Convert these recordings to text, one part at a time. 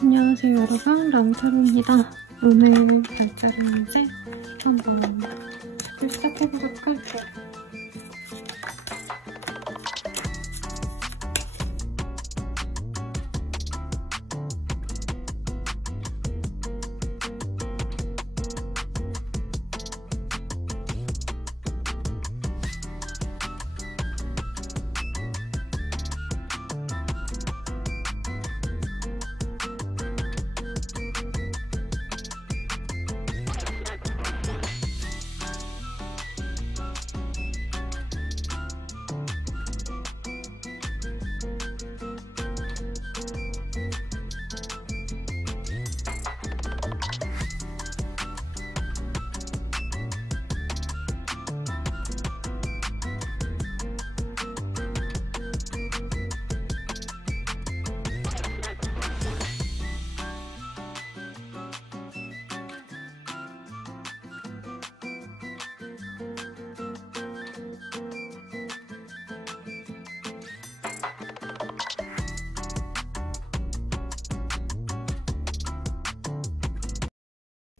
안녕하세요 여러분, 랑타로입니다. 오늘 날짜는지 한번 시작해보도록 할게요.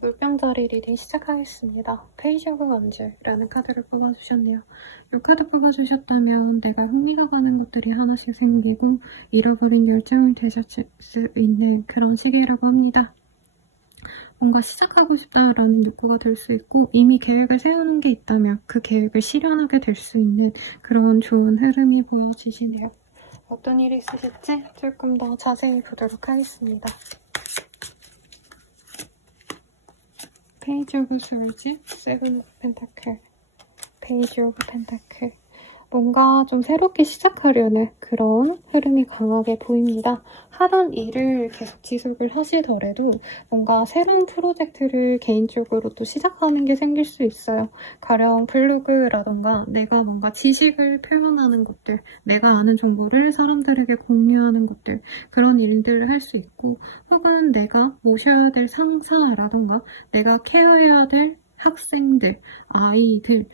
물병자리 리딩 시작하겠습니다. 페이지 오브 원즈라는 카드를 뽑아주셨네요. 이 카드 뽑아주셨다면 내가 흥미가 가는 것들이 하나씩 생기고 잃어버린 열정을 되찾을 수 있는 그런 시기라고 합니다. 뭔가 시작하고 싶다라는 욕구가 들 수 있고 이미 계획을 세우는 게 있다면 그 계획을 실현하게 될 수 있는 그런 좋은 흐름이 보여지시네요. 어떤 일이 있으실지 조금 더 자세히 보도록 하겠습니다. 페이지 오브 스월즈, 세븐 오브 펜타클, 페이지 오브 펜타클. 뭔가 좀 새롭게 시작하려는 그런 흐름이 강하게 보입니다. 하던 일을 계속 지속을 하시더라도 뭔가 새로운 프로젝트를 개인적으로 또 시작하는 게 생길 수 있어요. 가령 블로그라던가 내가 뭔가 지식을 표현하는 것들, 내가 아는 정보를 사람들에게 공유하는 것들, 그런 일들을 할 수 있고, 혹은 내가 모셔야 될 상사라던가 내가 케어해야 될 학생들, 아이들,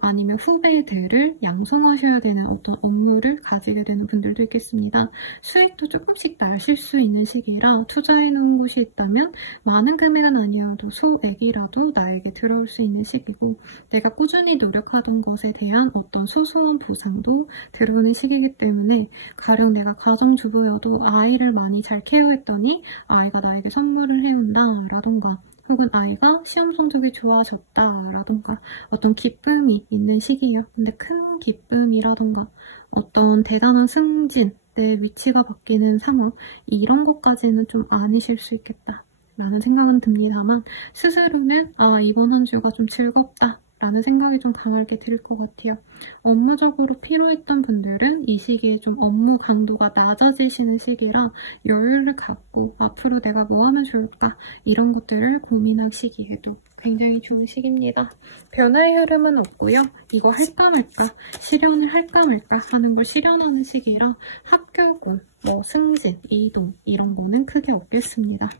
아니면 후배들을 양성하셔야 되는 어떤 업무를 가지게 되는 분들도 있겠습니다. 수익도 조금씩 나실 수 있는 시기라 투자해놓은 곳이 있다면 많은 금액은 아니어도 소액이라도 나에게 들어올 수 있는 시기고, 내가 꾸준히 노력하던 것에 대한 어떤 소소한 보상도 들어오는 시기이기 때문에, 가령 내가 가정주부여도 아이를 많이 잘 케어했더니 아이가 나에게 선물을 해온다 라던가, 혹은 아이가 시험 성적이 좋아졌다라던가 어떤 기쁨이 있는 시기예요. 근데 큰 기쁨이라던가 어떤 대단한 승진, 내 위치가 바뀌는 상황, 이런 것까지는 좀 아니실 수 있겠다 라는 생각은 듭니다만, 스스로는 이번 한 주가 좀 즐겁다 라는 생각이 좀 강하게 들 것 같아요. 업무적으로 피로했던 분들은 이 시기에 좀 업무 강도가 낮아지시는 시기라 여유를 갖고 앞으로 내가 뭐 하면 좋을까, 이런 것들을 고민하시기에도 굉장히 좋은 시기입니다. 변화의 흐름은 없고요. 이거 할까 말까, 실현을 할까 말까 하는 걸 실현하는 시기라 합격은, 승진, 이동 이런 거는 크게 없겠습니다.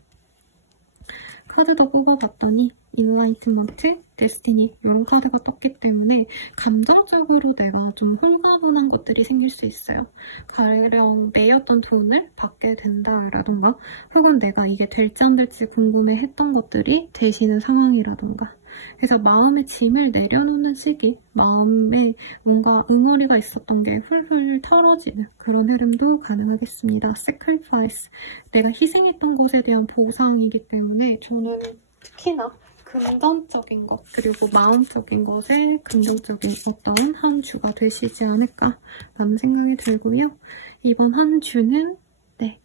카드 더 뽑아봤더니 인라이트먼트, 데스티니 이런 카드가 떴기 때문에 감정적으로 내가 좀 홀가분한 것들이 생길 수 있어요. 가령 내었던 돈을 받게 된다라던가, 혹은 내가 이게 될지 안 될지 궁금해했던 것들이 되시는 상황이라던가, 그래서 마음의 짐을 내려놓는 시기, 마음에 뭔가 응어리가 있었던 게 훌훌 털어지는 그런 흐름도 가능하겠습니다. Sacrifice, 내가 희생했던 것에 대한 보상이기 때문에 저는 특히나 금전적인 것, 그리고 마음적인 것에 긍정적인 어떤 한 주가 되시지 않을까라는 생각이 들고요. 이번 한 주는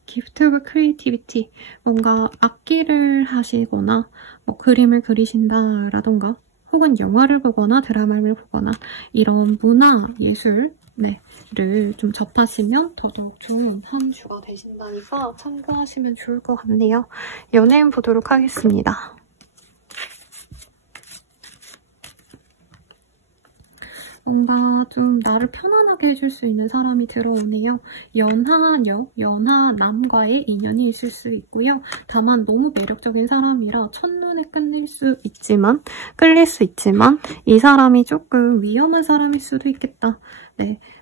기프트 오브 크리에이티비티, 뭔가 악기를 하시거나 그림을 그리신다라던가, 혹은 영화를 보거나 드라마를 보거나 이런 문화, 예술 를 좀 접하시면 더더욱 좋은 한 주가 되신다니까 참고하시면 좋을 것 같네요. 연예인 보도록 하겠습니다. 뭔가 좀 나를 편안하게 해줄 수 있는 사람이 들어오네요. 연하녀, 연하남과의 인연이 있을 수 있고요. 다만 너무 매력적인 사람이라 첫눈에 끌릴 수 있지만 이 사람이 조금 위험한 사람일 수도 있겠다.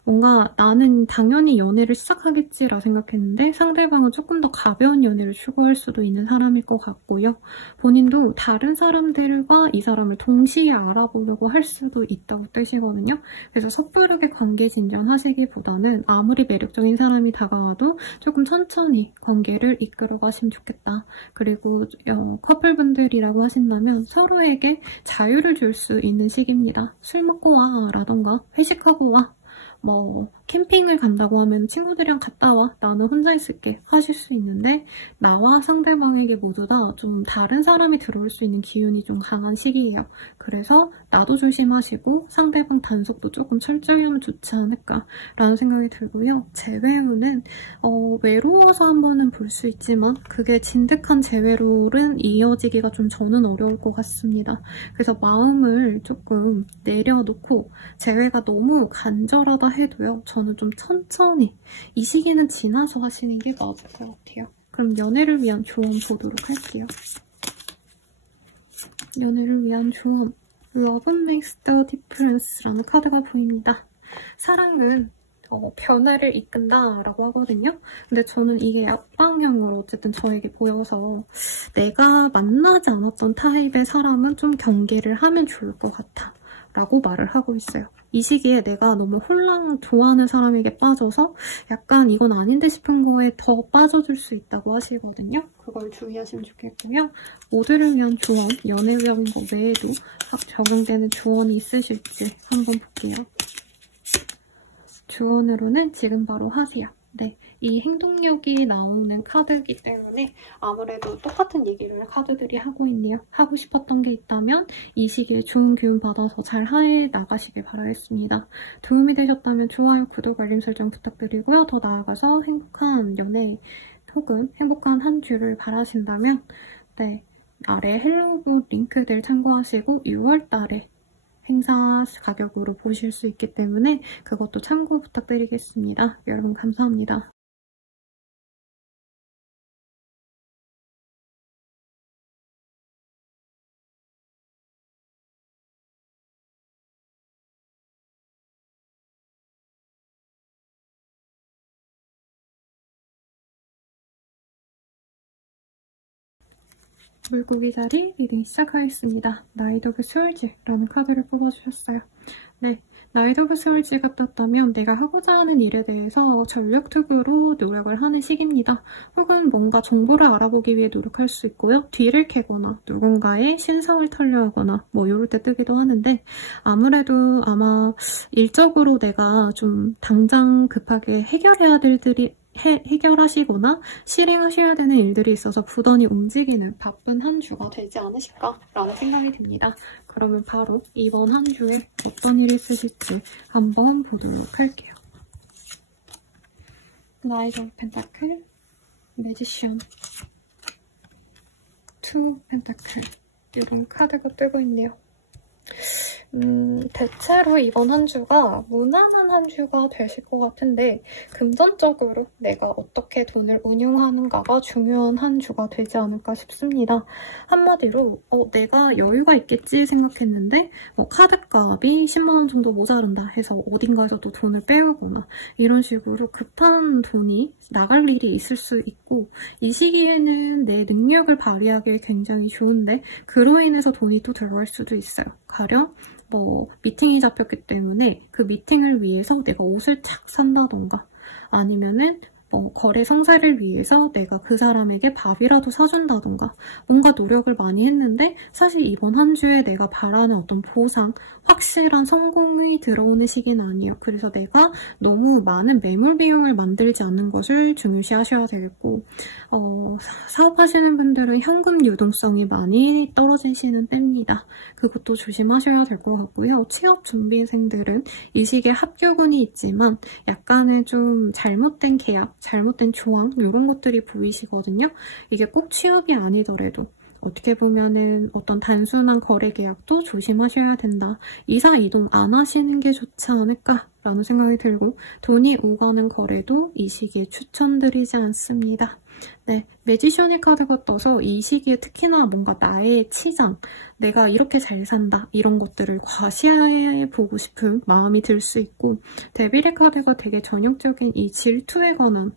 뭔가 나는 당연히 연애를 시작하겠지라 생각했는데 상대방은 조금 더 가벼운 연애를 추구할 수도 있는 사람일 것 같고요. 본인도 다른 사람들과 이 사람을 동시에 알아보려고 할 수도 있다고 뜻이거든요. 그래서 섣부르게 관계 진전하시기보다는 아무리 매력적인 사람이 다가와도 조금 천천히 관계를 이끌어 가시면 좋겠다. 그리고 커플분들이라고 하신다면 서로에게 자유를 줄 수 있는 시기입니다. 술 먹고 와 라던가 회식하고 와, 뭐 캠핑을 간다고 하면 친구들이랑 갔다 와, 나는 혼자 있을게 하실 수 있는데 나와 상대방에게 모두 다 좀 다른 사람이 들어올 수 있는 기운이 좀 강한 시기예요. 그래서 나도 조심하시고 상대방 단속도 조금 철저히 하면 좋지 않을까라는 생각이 들고요. 재회로는 외로워서 한 번은 볼 수 있지만 그게 진득한 재회로는 이어지기가 좀 저는 어려울 것 같습니다. 그래서 마음을 조금 내려놓고 재회가 너무 간절하다 해도요. 저는 좀 천천히 이 시기는 지나서 하시는 게 맞을 것 같아요. 그럼 연애를 위한 조언 보도록 할게요. 연애를 위한 조언. Love makes the difference라는 카드가 보입니다. 사랑은 변화를 이끈다라고 하거든요. 근데 저는 이게 약방향으로 어쨌든 저에게 보여서 내가 만나지 않았던 타입의 사람은 좀 경계를 하면 좋을 것 같아 라고 말을 하고 있어요. 이 시기에 내가 너무 홀랑 좋아하는 사람에게 빠져서 약간 이건 아닌데 싶은 거에 더 빠져들 수 있다고 하시거든요. 그걸 주의하시면 좋겠고요. 모두를 위한 조언, 연애적인 거 외에도 적용되는 조언이 있으실지 한번 볼게요. 조언으로는 지금 바로 하세요. 네, 이 행동력이 나오는 카드이기 때문에 아무래도 똑같은 얘기를 카드들이 하고 있네요. 하고 싶었던 게 있다면 이 시기에 좋은 기운 받아서 잘 해나가시길 바라겠습니다. 도움이 되셨다면 좋아요, 구독, 알림 설정 부탁드리고요. 더 나아가서 행복한 연애 혹은 행복한 한 주를 바라신다면 네, 아래 헬로우 링크들 참고하시고 6월달에 행사 가격으로 보실 수 있기 때문에 그것도 참고 부탁드리겠습니다. 여러분 감사합니다. 물고기 자리 리딩 시작하겠습니다. 나이트 오브 스월즈라는 카드를 뽑아주셨어요. 네, 나이트 오브 스월즈가 떴다면 내가 하고자 하는 일에 대해서 전력투구로 노력을 하는 시기입니다. 혹은 뭔가 정보를 알아보기 위해 노력할 수 있고요. 뒤를 캐거나 누군가의 신상을 털려하거나 뭐 이럴 때 뜨기도 하는데 아무래도 아마 일적으로 내가 좀 당장 급하게 해결해야 될 일들이 해결하시거나 실행하셔야 되는 일들이 있어서 부단히 움직이는 바쁜 한 주가 되지 않으실까라는 생각이 듭니다. 그러면 바로 이번 한 주에 어떤 일이 있으실지 한번 보도록 할게요. 나이트 오브 펜타클, 매지션, 투 펜타클 이런 카드가 뜨고 있네요. 대체로 이번 한 주가 무난한 한 주가 되실 것 같은데 금전적으로 내가 어떻게 돈을 운용하는가가 중요한 한 주가 되지 않을까 싶습니다. 한마디로 내가 여유가 있겠지 생각했는데 카드값이 10만원 정도 모자른다 해서 어딘가에서 또 돈을 빼오거나 이런 식으로 급한 돈이 나갈 일이 있을 수 있고 이 시기에는 내 능력을 발휘하기 굉장히 좋은데 그로 인해서 돈이 또 들어갈 수도 있어요. 가령 미팅이 잡혔기 때문에 그 미팅을 위해서 내가 옷을 착 산다던가 아니면은 거래 성사를 위해서 내가 그 사람에게 밥이라도 사준다던가 뭔가 노력을 많이 했는데 사실 이번 한 주에 내가 바라는 어떤 보상, 확실한 성공이 들어오는 시기는 아니에요. 그래서 내가 너무 많은 매몰 비용을 만들지 않는 것을 중요시 하셔야 되겠고 사업하시는 분들은 현금 유동성이 많이 떨어지시는 때입니다. 그것도 조심하셔야 될 것 같고요. 취업 준비생들은 이 시기에 합격운이 있지만 약간의 좀 잘못된 계약, 잘못된 조항 이런 것들이 보이시거든요. 이게 꼭 취업이 아니더라도 어떻게 보면은 어떤 단순한 거래 계약도 조심하셔야 된다. 이사 이동 안 하시는 게 좋지 않을까라는 생각이 들고 돈이 오가는 거래도 이 시기에 추천드리지 않습니다. 네, 매지셔니 카드가 떠서 이 시기에 특히나 뭔가 나의 치장, 내가 이렇게 잘 산다 이런 것들을 과시해보고 싶은 마음이 들 수 있고 데빌의 카드가 되게 전형적인 이 질투에 관한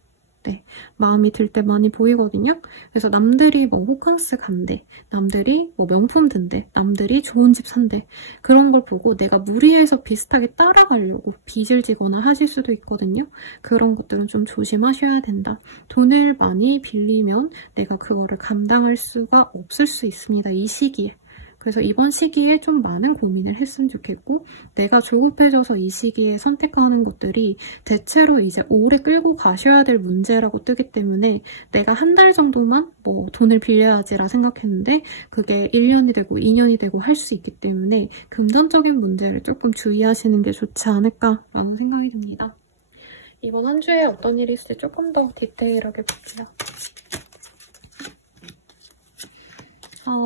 마음이 들 때 많이 보이거든요. 그래서 남들이 뭐 호캉스 간대, 남들이 뭐 명품 든대, 남들이 좋은 집 산대 그런 걸 보고 내가 무리해서 비슷하게 따라가려고 빚을 지거나 하실 수도 있거든요. 그런 것들은 좀 조심하셔야 된다. 돈을 많이 빌리면 내가 그거를 감당할 수가 없을 수 있습니다. 이 시기에. 그래서 이번 시기에 좀 많은 고민을 했으면 좋겠고 내가 조급해져서 이 시기에 선택하는 것들이 대체로 이제 오래 끌고 가셔야 될 문제라고 뜨기 때문에 내가 한 달 정도만 뭐 돈을 빌려야지라 생각했는데 그게 1년이 되고 2년이 되고 할 수 있기 때문에 금전적인 문제를 조금 주의하시는 게 좋지 않을까라는 생각이 듭니다. 이번 한 주에 어떤 일이 있을지 조금 더 디테일하게 볼게요.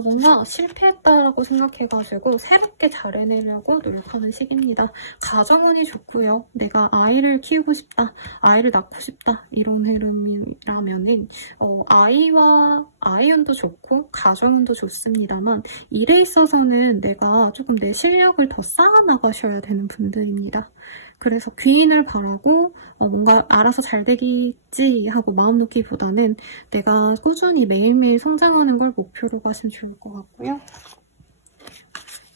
뭔가 실패했다라고 생각해가지고 새롭게 잘 해내려고 노력하는 시기입니다. 가정운이 좋고요. 내가 아이를 키우고 싶다, 아이를 낳고 싶다 이런 흐름이라면은 아이운도 좋고 가정운도 좋습니다만 일에 있어서는 내가 조금 내 실력을 더 쌓아나가셔야 되는 분들입니다. 그래서 귀인을 바라고 뭔가 알아서 잘 되겠지 하고 마음 놓기보다는 내가 꾸준히 매일매일 성장하는 걸 목표로 가시면 좋을 것 같고요.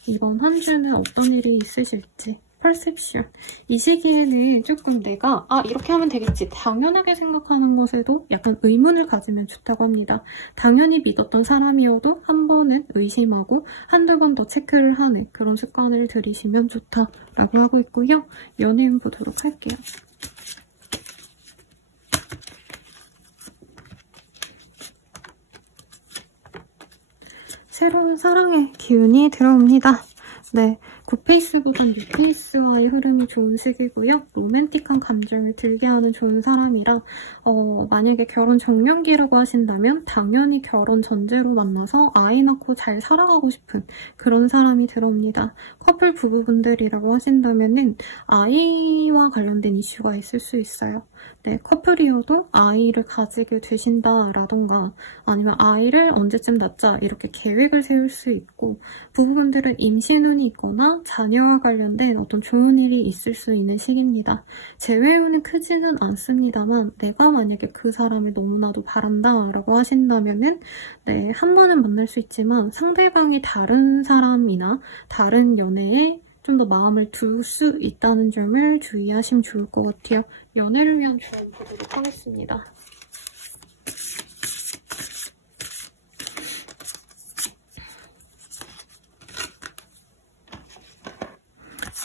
이번 한 주는 어떤 일이 있으실지 퍼셉션. 이 시기에는 조금 내가 이렇게 하면 되겠지 당연하게 생각하는 것에도 약간 의문을 가지면 좋다고 합니다. 당연히 믿었던 사람이어도 한 번은 의심하고 한두 번 더 체크를 하는 그런 습관을 들이시면 좋다라고 하고 있고요. 연애운 보도록 할게요. 새로운 사랑의 기운이 들어옵니다. 네, 굿페이스보단 뉴페이스와의 흐름이 좋은 시기고요. 로맨틱한 감정을 들게 하는 좋은 사람이라 만약에 결혼 정년기라고 하신다면 당연히 결혼 전제로 만나서 아이 낳고 잘 살아가고 싶은 그런 사람이 들어옵니다. 커플 부부분들이라고 하신다면은 아이와 관련된 이슈가 있을 수 있어요. 네, 커플이어도 아이를 가지게 되신다라던가 아니면 아이를 언제쯤 낳자 이렇게 계획을 세울 수 있고 부부분들은 임신운이 있거나 자녀와 관련된 어떤 좋은 일이 있을 수 있는 시기입니다. 재회운은 크지는 않습니다만 내가 만약에 그 사람을 너무나도 바란다라고 하신다면은 네, 한 번은 만날 수 있지만 상대방이 다른 사람이나 다른 연애에 좀 더 마음을 둘 수 있다는 점을 주의하시면 좋을 것 같아요. 연애를 위한 조언 보도록 하겠습니다.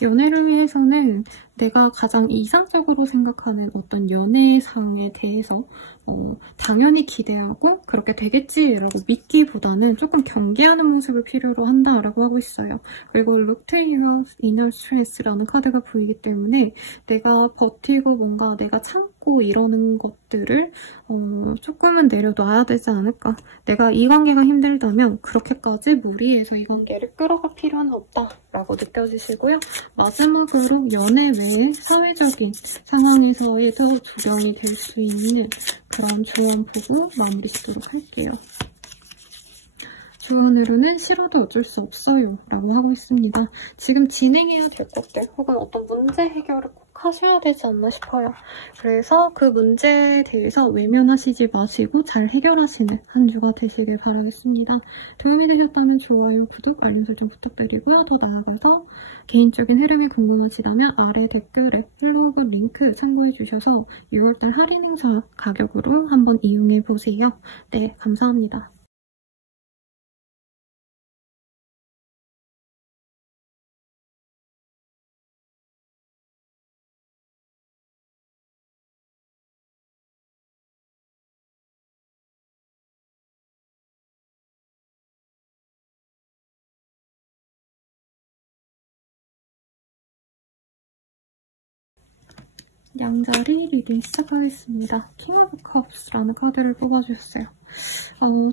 연애를 위해서는 내가 가장 이상적으로 생각하는 어떤 연애상에 대해서 당연히 기대하고 그렇게 되겠지라고 믿기보다는 조금 경계하는 모습을 필요로 한다라고 하고 있어요. 그리고 Look to your inner strength라는 카드가 보이기 때문에 내가 버티고 뭔가 내가 참고 이러는 것들을 조금은 내려놔야 되지 않을까. 내가 이 관계가 힘들다면 그렇게까지 무리해서 이 관계를 끌어갈 필요는 없다라고 느껴지시고요. 마지막으로 연애 외에 사회적인 상황에서의 조정이 될 수 있는 그런 조언 보고 마무리 짓도록 할게요. 조언으로는 싫어도 어쩔 수 없어요 라고 하고 있습니다. 지금 진행해야 될 것들 혹은 어떤 문제 해결을 꼭 하셔야 되지 않나 싶어요. 그래서 그 문제에 대해서 외면하시지 마시고 잘 해결하시는 한 주가 되시길 바라겠습니다. 도움이 되셨다면 좋아요, 구독, 알림 설정 부탁드리고요. 더 나아가서 개인적인 흐름이 궁금하시다면 아래 댓글에 플로그 링크 참고해주셔서 6월달 할인 행사 가격으로 한번 이용해보세요. 네, 감사합니다. 양자리 리딩 시작하겠습니다. 킹 오브 컵스라는 카드를 뽑아주셨어요.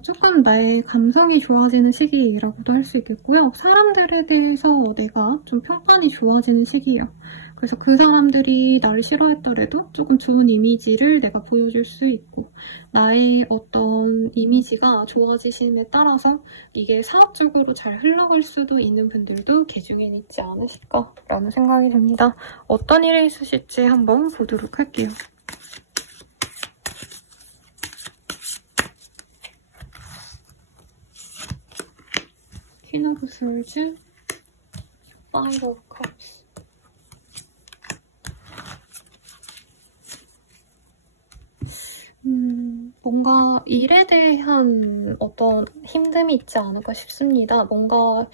조금 나의 감성이 좋아지는 시기라고도 할 수 있겠고요. 사람들에 대해서 내가 좀 평판이 좋아지는 시기예요. 그래서 그 사람들이 나를 싫어했더라도 조금 좋은 이미지를 내가 보여줄 수 있고, 나의 어떤 이미지가 좋아지심에 따라서 이게 사업적으로 잘 흘러갈 수도 있는 분들도 개중엔 있지 않으실까라는 생각이 듭니다. 어떤 일이 있으실지 한번 보도록 할게요. 퀸 오브 솔즈, 파이브 오브 컵스. 뭔가 일에 대한 어떤 힘듦이 있지 않을까 싶습니다. 뭔가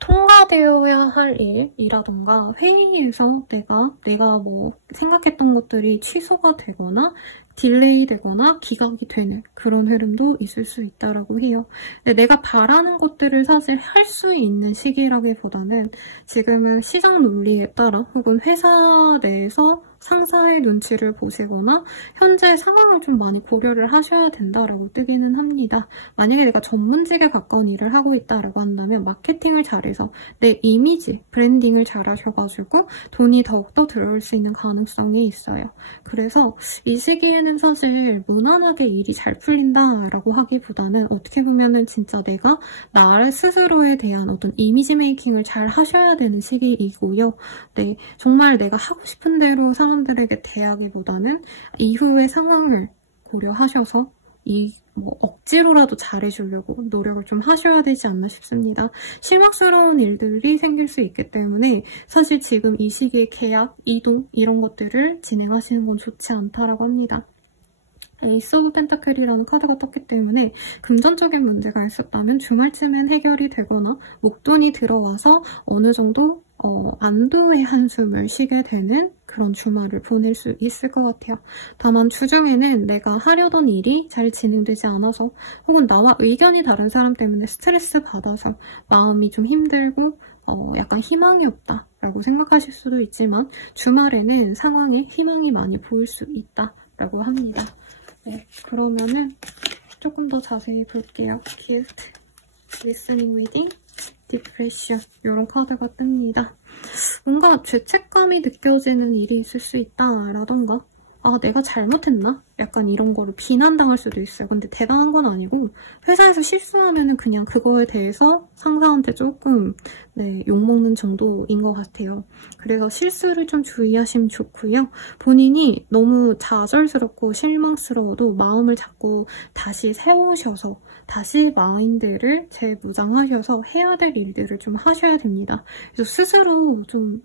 통과되어야 할 일이라던가 회의에서 내가 뭐 생각했던 것들이 취소가 되거나 딜레이 되거나 기각이 되는 그런 흐름도 있을 수 있다라고 해요. 근데 내가 바라는 것들을 사실 할 수 있는 시기라기보다는 지금은 시장 논리에 따라 혹은 회사 내에서 상사의 눈치를 보시거나 현재 상황을 좀 많이 고려를 하셔야 된다라고 뜨기는 합니다. 만약에 내가 전문직에 가까운 일을 하고 있다라고 한다면 마케팅을 잘해서 내 이미지, 브랜딩을 잘하셔가지고 돈이 더욱더 들어올 수 있는 가능성이 있어요. 그래서 이 시기에는 사실 무난하게 일이 잘 풀린다라고 하기보다는 어떻게 보면은 진짜 내가 나 스스로에 대한 어떤 이미지 메이킹을 잘 하셔야 되는 시기이고요. 네, 정말 내가 하고 싶은 대로 사람들에게 대하기보다는 이후의 상황을 고려하셔서 억지로라도 잘해주려고 노력을 좀 하셔야 되지 않나 싶습니다. 실망스러운 일들이 생길 수 있기 때문에 사실 지금 이 시기에 계약, 이동 이런 것들을 진행하시는 건 좋지 않다라고 합니다. 에이스 오브 펜타클이라는 카드가 떴기 때문에 금전적인 문제가 있었다면 주말쯤엔 해결이 되거나 목돈이 들어와서 어느 정도 안도의 한숨을 쉬게 되는 그런 주말을 보낼 수 있을 것 같아요. 다만 주중에는 내가 하려던 일이 잘 진행되지 않아서 혹은 나와 의견이 다른 사람 때문에 스트레스 받아서 마음이 좀 힘들고 약간 희망이 없다라고 생각하실 수도 있지만 주말에는 상황에 희망이 많이 보일 수 있다라고 합니다. 네, 그러면은 조금 더 자세히 볼게요. Guilt, Listening Reading, Depression 이런 카드가 뜹니다. 뭔가 죄책감이 느껴지는 일이 있을 수 있다라던가 내가 잘못했나? 약간 이런 거를 비난당할 수도 있어요. 근데 대단한 건 아니고 회사에서 실수하면은 그냥 그거에 대해서 상사한테 조금 욕먹는 정도인 것 같아요. 그래서 실수를 좀 주의하시면 좋고요. 본인이 너무 좌절스럽고 실망스러워도 마음을 자꾸 다시 세우셔서 다시 마인드를 재무장하셔서 해야 될 일들을 좀 하셔야 됩니다. 그래서 스스로 좀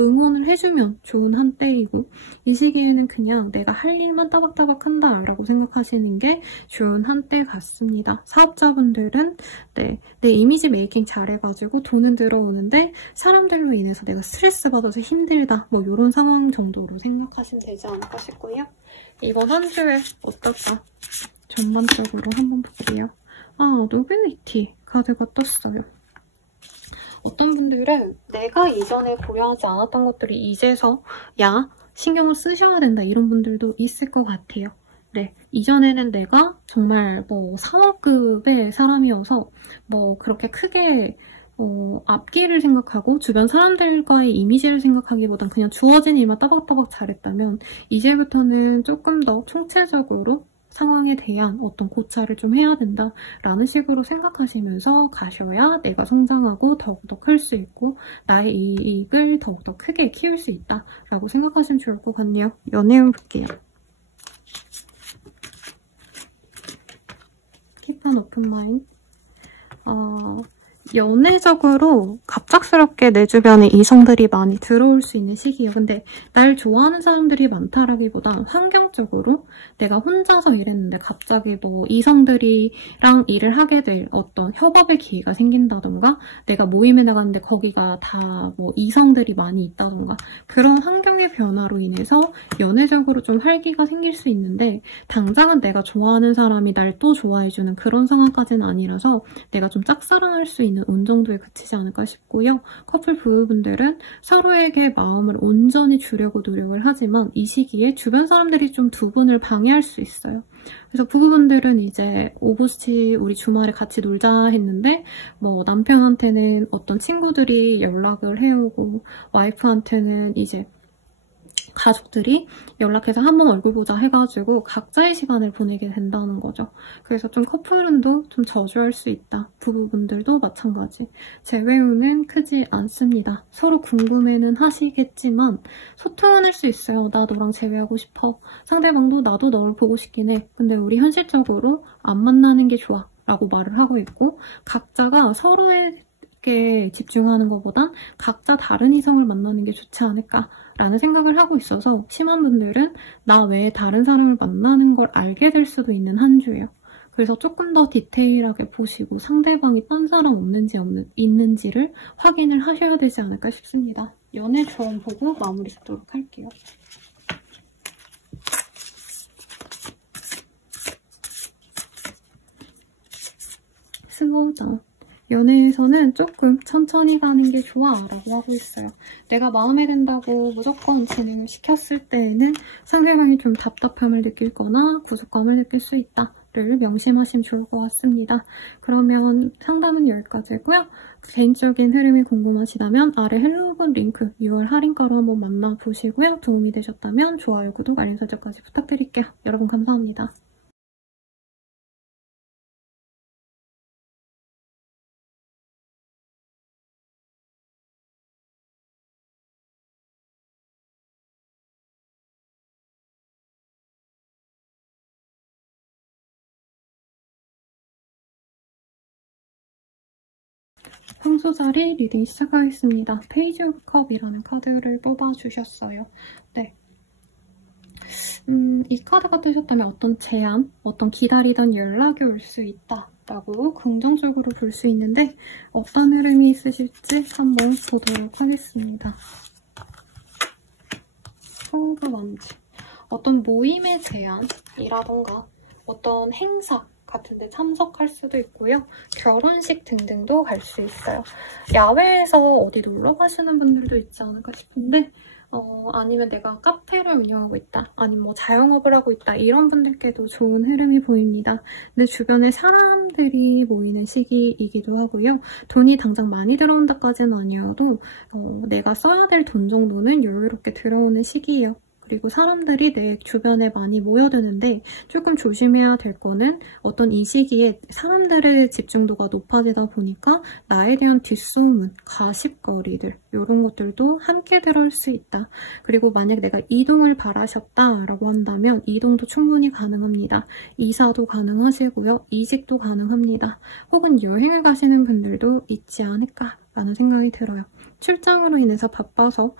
응원을 해주면 좋은 한때이고 이 시기에는 그냥 내가 할 일만 따박따박 한다라고 생각하시는 게 좋은 한때 같습니다. 사업자분들은 내 이미지 메이킹 잘해가지고 돈은 들어오는데 사람들로 인해서 내가 스트레스 받아서 힘들다 이런 상황 정도로 생각하시면 되지 않을까 싶고요. 이번 한 주에 어떨까? 전반적으로 한번 볼게요. 노빌리티 카드가 떴어요. 어떤 분들은 내가 이전에 고려하지 않았던 것들이 이제서야 신경을 쓰셔야 된다 이런 분들도 있을 것 같아요. 네, 이전에는 내가 정말 사원급의 사람이어서 그렇게 크게 앞길을 생각하고 주변 사람들과의 이미지를 생각하기보단 그냥 주어진 일만 따박따박 잘했다면 이제부터는 조금 더 총체적으로 상황에 대한 어떤 고찰을 좀 해야 된다라는 식으로 생각하시면서 가셔야 내가 성장하고 더욱더 클 수 있고 나의 이익을 더욱더 크게 키울 수 있다라고 생각하시면 좋을 것 같네요. 연애운 볼게요. Keep an open mind. 연애적으로 갑작스럽게 내 주변에 이성들이 많이 들어올 수 있는 시기예요. 근데 날 좋아하는 사람들이 많다라기보다 환경적으로 내가 혼자서 일했는데 갑자기 이성들이랑 일을 하게 될 어떤 협업의 기회가 생긴다던가 내가 모임에 나갔는데 거기가 다 이성들이 많이 있다던가 그런 환경의 변화로 인해서 연애적으로 좀 활기가 생길 수 있는데 당장은 내가 좋아하는 사람이 날 또 좋아해주는 그런 상황까지는 아니라서 내가 좀 짝사랑할 수 있는 운 정도에 그치지 않을까 싶고요. 있고요. 커플 부부분들은 서로에게 마음을 온전히 주려고 노력을 하지만 이 시기에 주변 사람들이 좀 두 분을 방해할 수 있어요. 그래서 부부분들은 이제 오붓이 우리 주말에 같이 놀자 했는데 뭐 남편한테는 어떤 친구들이 연락을 해오고 와이프한테는 이제 가족들이 연락해서 한번 얼굴 보자 해가지고 각자의 시간을 보내게 된다는 거죠. 그래서 좀 커플운도 좀 저조할 수 있다. 부부분들도 마찬가지. 제 외우는 크지 않습니다. 서로 궁금해는 하시겠지만 소통은 할 수 있어요. 나 너랑 재회하고 싶어. 상대방도 나도 너를 보고 싶긴 해. 근데 우리 현실적으로 안 만나는 게 좋아. 라고 말을 하고 있고 각자가 서로에게 집중하는 것보단 각자 다른 이성을 만나는 게 좋지 않을까 라는 생각을 하고 있어서 심한 분들은 나 외에 다른 사람을 만나는 걸 알게 될 수도 있는 한 주예요. 그래서 조금 더 디테일하게 보시고 상대방이 딴 사람 있는지를 확인을 하셔야 되지 않을까 싶습니다. 연애 조언 보고 마무리 짓도록 할게요. 슬로우다운. 연애에서는 조금 천천히 가는 게 좋아 라고 하고 있어요. 내가 마음에 든다고 무조건 진행을 시켰을 때에는 상대방이 좀 답답함을 느낄 거나 구속감을 느낄 수 있다 를 명심하시면 좋을 것 같습니다. 그러면 상담은 여기까지고요. 개인적인 흐름이 궁금하시다면 아래 헬로우분 링크 6월 할인가로 한번 만나보시고요. 도움이 되셨다면 좋아요, 구독, 알림 설정까지 부탁드릴게요. 여러분 감사합니다. 평소 자리 리딩 시작하겠습니다. 페이지 오브 컵이라는 카드를 뽑아주셨어요. 네. 이 카드가 뜨셨다면 어떤 제안, 어떤 기다리던 연락이 올 수 있다 라고 긍정적으로 볼 수 있는데 어떤 흐름이 있으실지 한번 보도록 하겠습니다. 펑크 원지. 어떤 모임의 제안이라던가 어떤 행사 같은데 참석할 수도 있고요. 결혼식 등등도 갈 수 있어요. 야외에서 어디 놀러 가시는 분들도 있지 않을까 싶은데 아니면 내가 카페를 운영하고 있다. 아니면 뭐 자영업을 하고 있다. 이런 분들께도 좋은 흐름이 보입니다. 내 주변에 사람들이 모이는 시기이기도 하고요. 돈이 당장 많이 들어온다까지는 아니어도 내가 써야 될 돈 정도는 여유롭게 들어오는 시기예요. 그리고 사람들이 내 주변에 많이 모여드는데 조금 조심해야 될 거는 어떤 이 시기에 사람들의 집중도가 높아지다 보니까 나에 대한 뒷소문, 가십거리들 이런 것들도 함께 들어올 수 있다. 그리고 만약 내가 이동을 바라셨다라고 한다면 이동도 충분히 가능합니다. 이사도 가능하시고요. 이직도 가능합니다. 혹은 여행을 가시는 분들도 있지 않을까라는 생각이 들어요. 출장으로 인해서 바빠서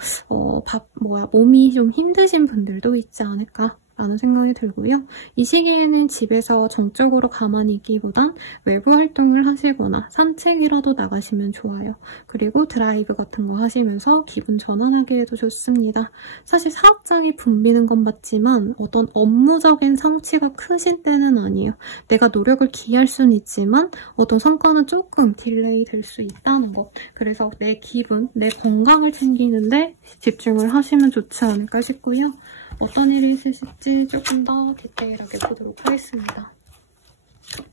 몸이 좀 힘드신 분들도 있지 않을까 라는 생각이 들고요. 이 시기에는 집에서 정적으로 가만히 있기보단 외부 활동을 하시거나 산책이라도 나가시면 좋아요. 그리고 드라이브 같은 거 하시면서 기분 전환하기 에도 좋습니다. 사실 사업장이 붐비는 건 맞지만 어떤 업무적인 성취가 크신 때는 아니에요. 내가 노력을 기할 수는 있지만 어떤 성과는 조금 딜레이 될 수 있다는 것. 그래서 내 기분, 내 건강을 챙기는데 집중을 하시면 좋지 않을까 싶고요. 어떤 일이 있으실지 조금 더 디테일하게 보도록 하겠습니다.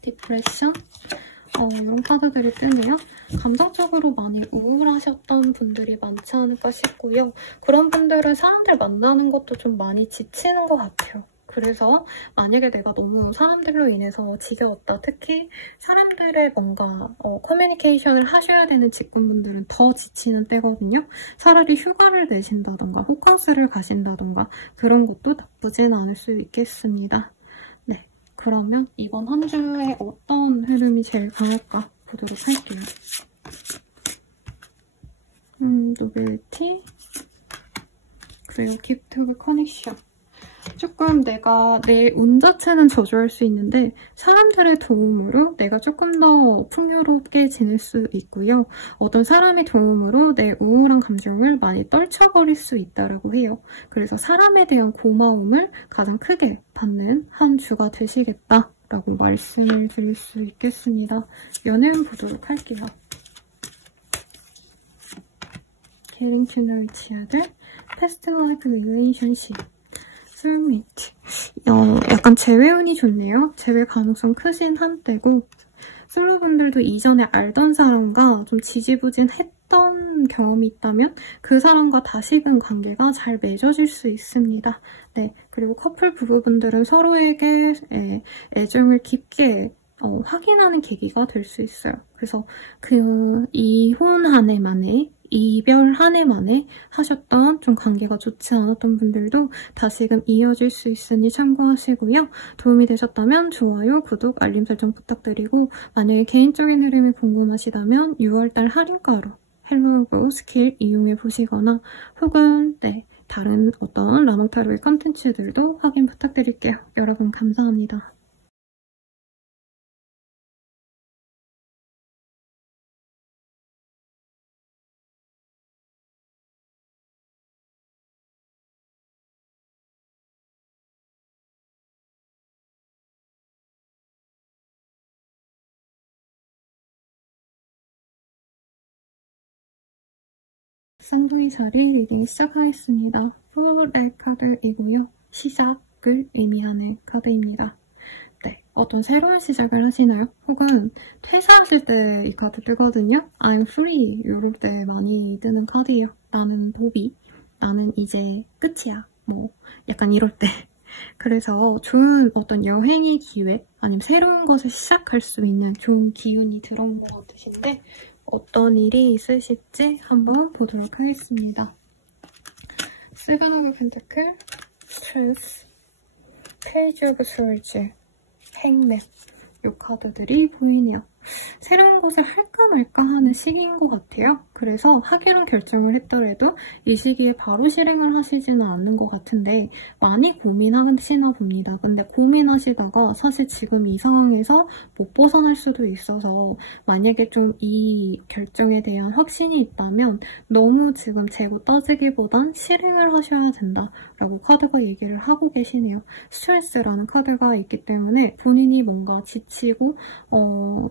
디프레션? 이런 카드들이 뜨네요. 감정적으로 많이 우울하셨던 분들이 많지 않을까 싶고요. 그런 분들은 사람들 만나는 것도 좀 많이 지치는 것 같아요. 그래서 만약에 내가 너무 사람들로 인해서 지겨웠다. 특히 사람들의 뭔가 커뮤니케이션을 하셔야 되는 직군분들은 더 지치는 때거든요. 차라리 휴가를 내신다던가 호캉스를 가신다던가 그런 것도 나쁘진 않을 수 있겠습니다. 네, 그러면 이번 한 주에 어떤 흐름이 제일 강할까 보도록 할게요. 노벨티 그리고 기프트 커넥션. 조금 내가 내 운 자체는 저조할 수 있는데 사람들의 도움으로 내가 조금 더 풍요롭게 지낼 수 있고요. 어떤 사람의 도움으로 내 우울한 감정을 많이 떨쳐버릴 수 있다고 해요. 그래서 사람에 대한 고마움을 가장 크게 받는 한 주가 되시겠다라고 말씀을 드릴 수 있겠습니다. 연애운 보도록 할게요. getting to know each other, past life relationship, soulmate. 약간 재회운이 좋네요. 재회 가능성 크신 한때고 솔로분들도 이전에 알던 사람과 좀 지지부진했던 경험이 있다면 그 사람과 다시금 관계가 잘 맺어질 수 있습니다. 네, 그리고 커플 부부분들은 서로에게 애정을 깊게 확인하는 계기가 될 수 있어요. 그래서 그 이혼 한 해 만에 이별 한 해 만에 하셨던 좀 관계가 좋지 않았던 분들도 다시금 이어질 수 있으니 참고하시고요. 도움이 되셨다면 좋아요, 구독, 알림 설정 부탁드리고 만약에 개인적인 흐름이 궁금하시다면 6월달 할인가로 헬로우고 스킬 이용해보시거나 혹은 다른 어떤 라몽타로의 컨텐츠들도 확인 부탁드릴게요. 여러분 감사합니다. 쌍둥이 자리 리딩 시작하겠습니다. 푸르의 카드이고요. 시작을 의미하는 카드입니다. 네, 어떤 새로운 시작을 하시나요? 혹은 퇴사하실 때 이 카드 뜨거든요. I'm free 이럴 때 많이 뜨는 카드예요. 나는 도비, 나는 이제 끝이야. 뭐 약간 이럴 때. 그래서 좋은 어떤 여행의 기회 아니면 새로운 것을 시작할 수 있는 좋은 기운이 들어온 것 같으신데 어떤 일이 있으실지 한번 보도록 하겠습니다. 세븐 오브 펜타클, 스트레스, 페이지 오브 스월즈, 행맨 이 카드들이 보이네요. 새로운 것을 할까 말까 하는 시기인 것 같아요. 그래서 하기로 결정을 했더라도 이 시기에 바로 실행을 하시지는 않는 것 같은데 많이 고민하시나 봅니다. 근데 고민하시다가 사실 지금 이 상황에서 못 벗어날 수도 있어서 만약에 좀 이 결정에 대한 확신이 있다면 너무 지금 재고 따지기보단 실행을 하셔야 된다라고 카드가 얘기를 하고 계시네요. 스트레스라는 카드가 있기 때문에 본인이 뭔가 지치고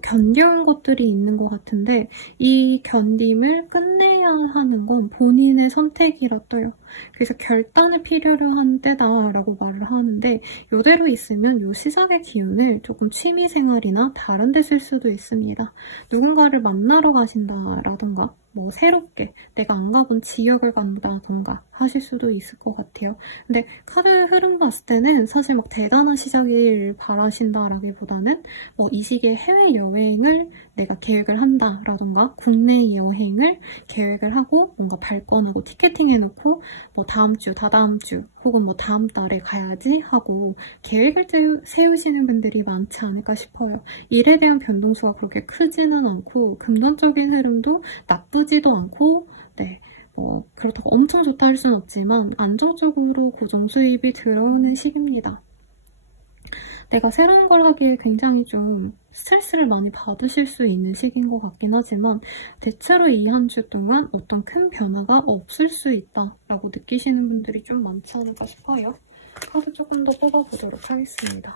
견뎌온 것들이 있는 것 같은데 이 견딤을 끝내야 하는 건 본인의 선택이라 떠요. 그래서 결단을 필요로 한 때다라고 말을 하는데 이대로 있으면 이 시작의 기운을 조금 취미생활이나 다른 데 쓸 수도 있습니다. 누군가를 만나러 가신다라던가 뭐 새롭게 내가 안 가본 지역을 간다던가 하실 수도 있을 것 같아요. 근데 카드 흐름 봤을 때는 사실 막 대단한 시작을 바라신다라기보다는 뭐 이 시기에 해외여행을 내가 계획을 한다라던가 국내 여행을 계획을 하고 뭔가 발권하고 티켓팅 해놓고 뭐 다음 주, 다다음 주 혹은 뭐 다음 달에 가야지 하고 계획을 세우시는 분들이 많지 않을까 싶어요. 일에 대한 변동수가 그렇게 크지는 않고 금전적인 흐름도 나쁘지도 않고 뭐 그렇다고 엄청 좋다 할 순 없지만 안정적으로 고정 수입이 들어오는 시기입니다. 내가 새로운 걸 하기에 굉장히 좀 스트레스를 많이 받으실 수 있는 시기인 것 같긴 하지만 대체로 이 한 주 동안 어떤 큰 변화가 없을 수 있다라고 느끼시는 분들이 좀 많지 않을까 싶어요. 카드 조금 더 뽑아보도록 하겠습니다.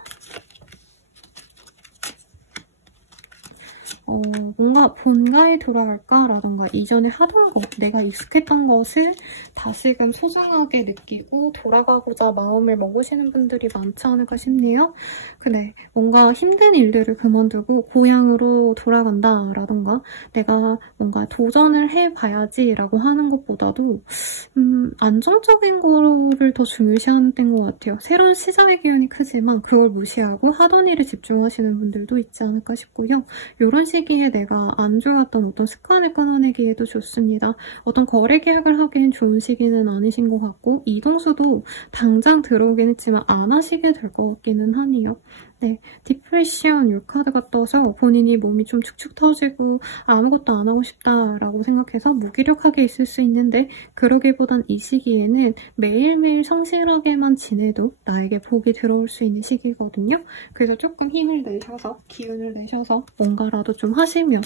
뭔가 본가에 돌아갈까라던가 이전에 하던 것, 내가 익숙했던 것을 다시금 소중하게 느끼고 돌아가고자 마음을 먹으시는 분들이 많지 않을까 싶네요. 근데 뭔가 힘든 일들을 그만두고 고향으로 돌아간다라던가 내가 뭔가 도전을 해봐야지라고 하는 것보다도 안정적인 거를 더 중요시하는 때인 것 같아요. 새로운 시작의 기운이 크지만 그걸 무시하고 하던 일에 집중하시는 분들도 있지 않을까 싶고요. 이런 시기에 내가 안 좋았던 어떤 습관을 끊어내기에도 좋습니다. 어떤 거래 계약을 하기엔 좋은 시기는 아니신 것 같고 이동수도 당장 들어오긴 했지만 안 하시게 될 것 같기는 하네요. 네, 디프레션 이 카드가 떠서 본인이 몸이 좀 축축 터지고 아무것도 안 하고 싶다라고 생각해서 무기력하게 있을 수 있는데 그러기보단 이 시기에는 매일매일 성실하게만 지내도 나에게 복이 들어올 수 있는 시기거든요. 그래서 조금 힘을 내셔서 기운을 내셔서 뭔가라도 좀 하시면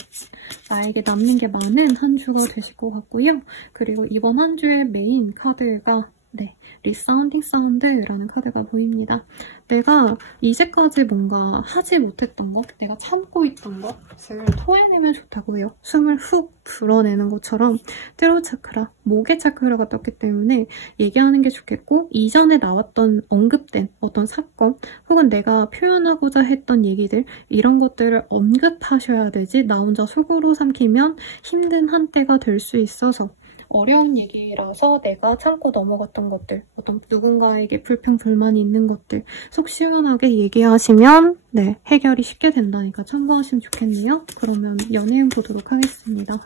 나에게 남는 게 많은 한 주가 되실 것 같고요. 그리고 이번 한 주의 메인 카드가 네, 리사운딩 사운드라는 카드가 보입니다. 내가 이제까지 뭔가 하지 못했던 것, 내가 참고 있던 것을 토해내면 좋다고 해요. 숨을 훅 불어내는 것처럼 트로트 차크라, 목의 차크라가 떴기 때문에 얘기하는 게 좋겠고, 이전에 나왔던 언급된 어떤 사건 혹은 내가 표현하고자 했던 얘기들, 이런 것들을 언급하셔야 되지 나 혼자 속으로 삼키면 힘든 한때가 될 수 있어서 어려운 얘기라서 내가 참고 넘어갔던 것들, 어떤 누군가에게 불평, 불만이 있는 것들 속 시원하게 얘기하시면 네, 해결이 쉽게 된다니까 참고하시면 좋겠네요. 그러면 연애운 보도록 하겠습니다.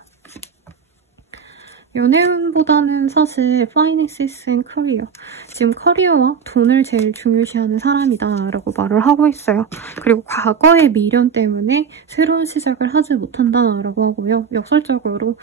연애운보다는 사실 Finances and Career. 지금 커리어와 돈을 제일 중요시하는 사람이다 라고 말을 하고 있어요. 그리고 과거의 미련 때문에 새로운 시작을 하지 못한다 라고 하고요. 역설적으로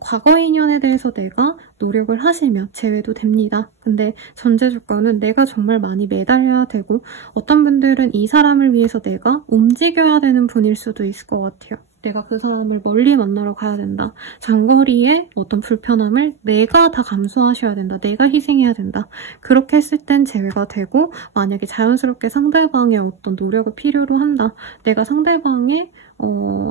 과거의 인연에 대해서 내가 노력을 하시면 제외도 됩니다. 근데 전제 조건은 내가 정말 많이 매달려야 되고 어떤 분들은 이 사람을 위해서 내가 움직여야 되는 분일 수도 있을 것 같아요. 내가 그 사람을 멀리 만나러 가야 된다. 장거리의 어떤 불편함을 내가 다 감수하셔야 된다. 내가 희생해야 된다. 그렇게 했을 땐 제외가 되고 만약에 자연스럽게 상대방의 어떤 노력을 필요로 한다. 내가 상대방의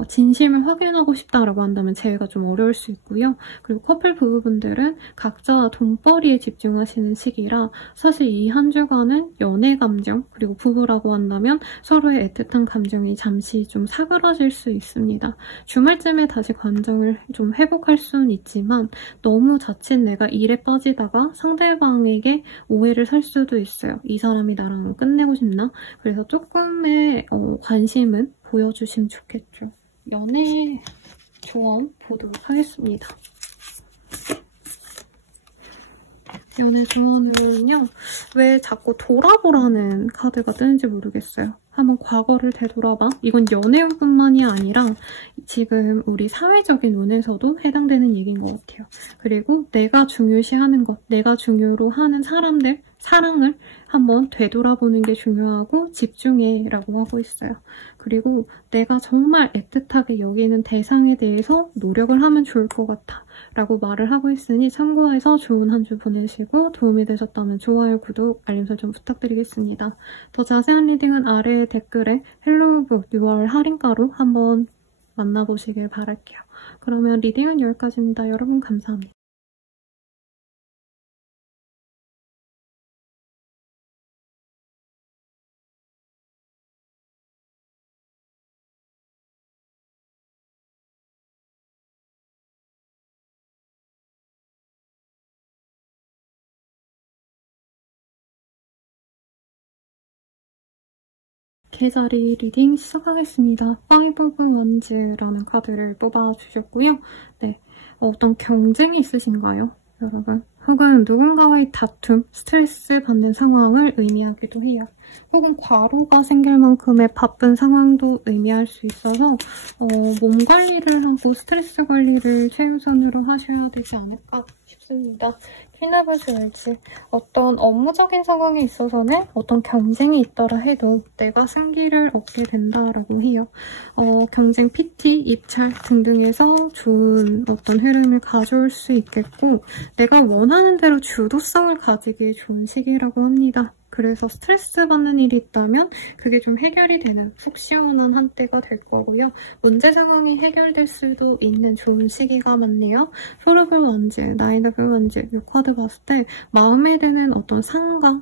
진심을 확인하고 싶다라고 한다면 제외가 좀 어려울 수 있고요. 그리고 커플 부부분들은 각자 돈벌이에 집중하시는 시기라 사실 이 한 주간은 연애 감정 그리고 부부라고 한다면 서로의 애틋한 감정이 잠시 좀 사그라질 수 있습니다. 주말쯤에 다시 감정을 좀 회복할 수는 있지만 너무 자칫 내가 일에 빠지다가 상대방에게 오해를 살 수도 있어요. 이 사람이 나랑 끝내고 싶나? 그래서 조금의 관심은 보여주시면 좋겠죠. 연애 조언 보도록 하겠습니다. 연애 조언은요. 왜 자꾸 돌아보라는 카드가 뜨는지 모르겠어요. 한번 과거를 되돌아봐. 이건 연애운뿐만이 아니라 지금 우리 사회적인 운에서도 해당되는 얘기인 것 같아요. 그리고 내가 중요시하는 것, 내가 중요로 하는 사람들, 사랑을 한번 되돌아보는 게 중요하고 집중해라고 하고 있어요. 그리고 내가 정말 애틋하게 여기는 대상에 대해서 노력을 하면 좋을 것 같아 라고 말을 하고 있으니 참고해서 좋은 한 주 보내시고 도움이 되셨다면 좋아요, 구독, 알림 설정 부탁드리겠습니다. 더 자세한 리딩은 아래 댓글에 헬로우북 6월 할인가로 한번 만나보시길 바랄게요. 그러면 리딩은 여기까지입니다. 여러분 감사합니다. 계자리 리딩 시작하겠습니다. Five of Wands라는 카드를 뽑아주셨고요. 네, 어떤 경쟁이 있으신가요, 여러분? 혹은 누군가와의 다툼, 스트레스 받는 상황을 의미하기도 해요. 혹은 과로가 생길 만큼의 바쁜 상황도 의미할 수 있어서 몸 관리를 하고 스트레스 관리를 최우선으로 하셔야 되지 않을까 싶습니다. 퀸오브스월지 어떤 업무적인 상황에 있어서는 어떤 경쟁이 있더라 해도 내가 승기를 얻게 된다라고 해요. 경쟁, PT, 입찰 등등에서 좋은 어떤 흐름을 가져올 수 있겠고 내가 원하는 대로 주도성을 가지기 좋은 시기라고 합니다. 그래서 스트레스 받는 일이 있다면 그게 좀 해결이 되는 속 시원한 한때가 될 거고요. 문제 상황이 해결될 수도 있는 좋은 시기가 많네요. Four of Wands, Nine of Wands 이 카드 봤을 때 마음에 드는 어떤 상가,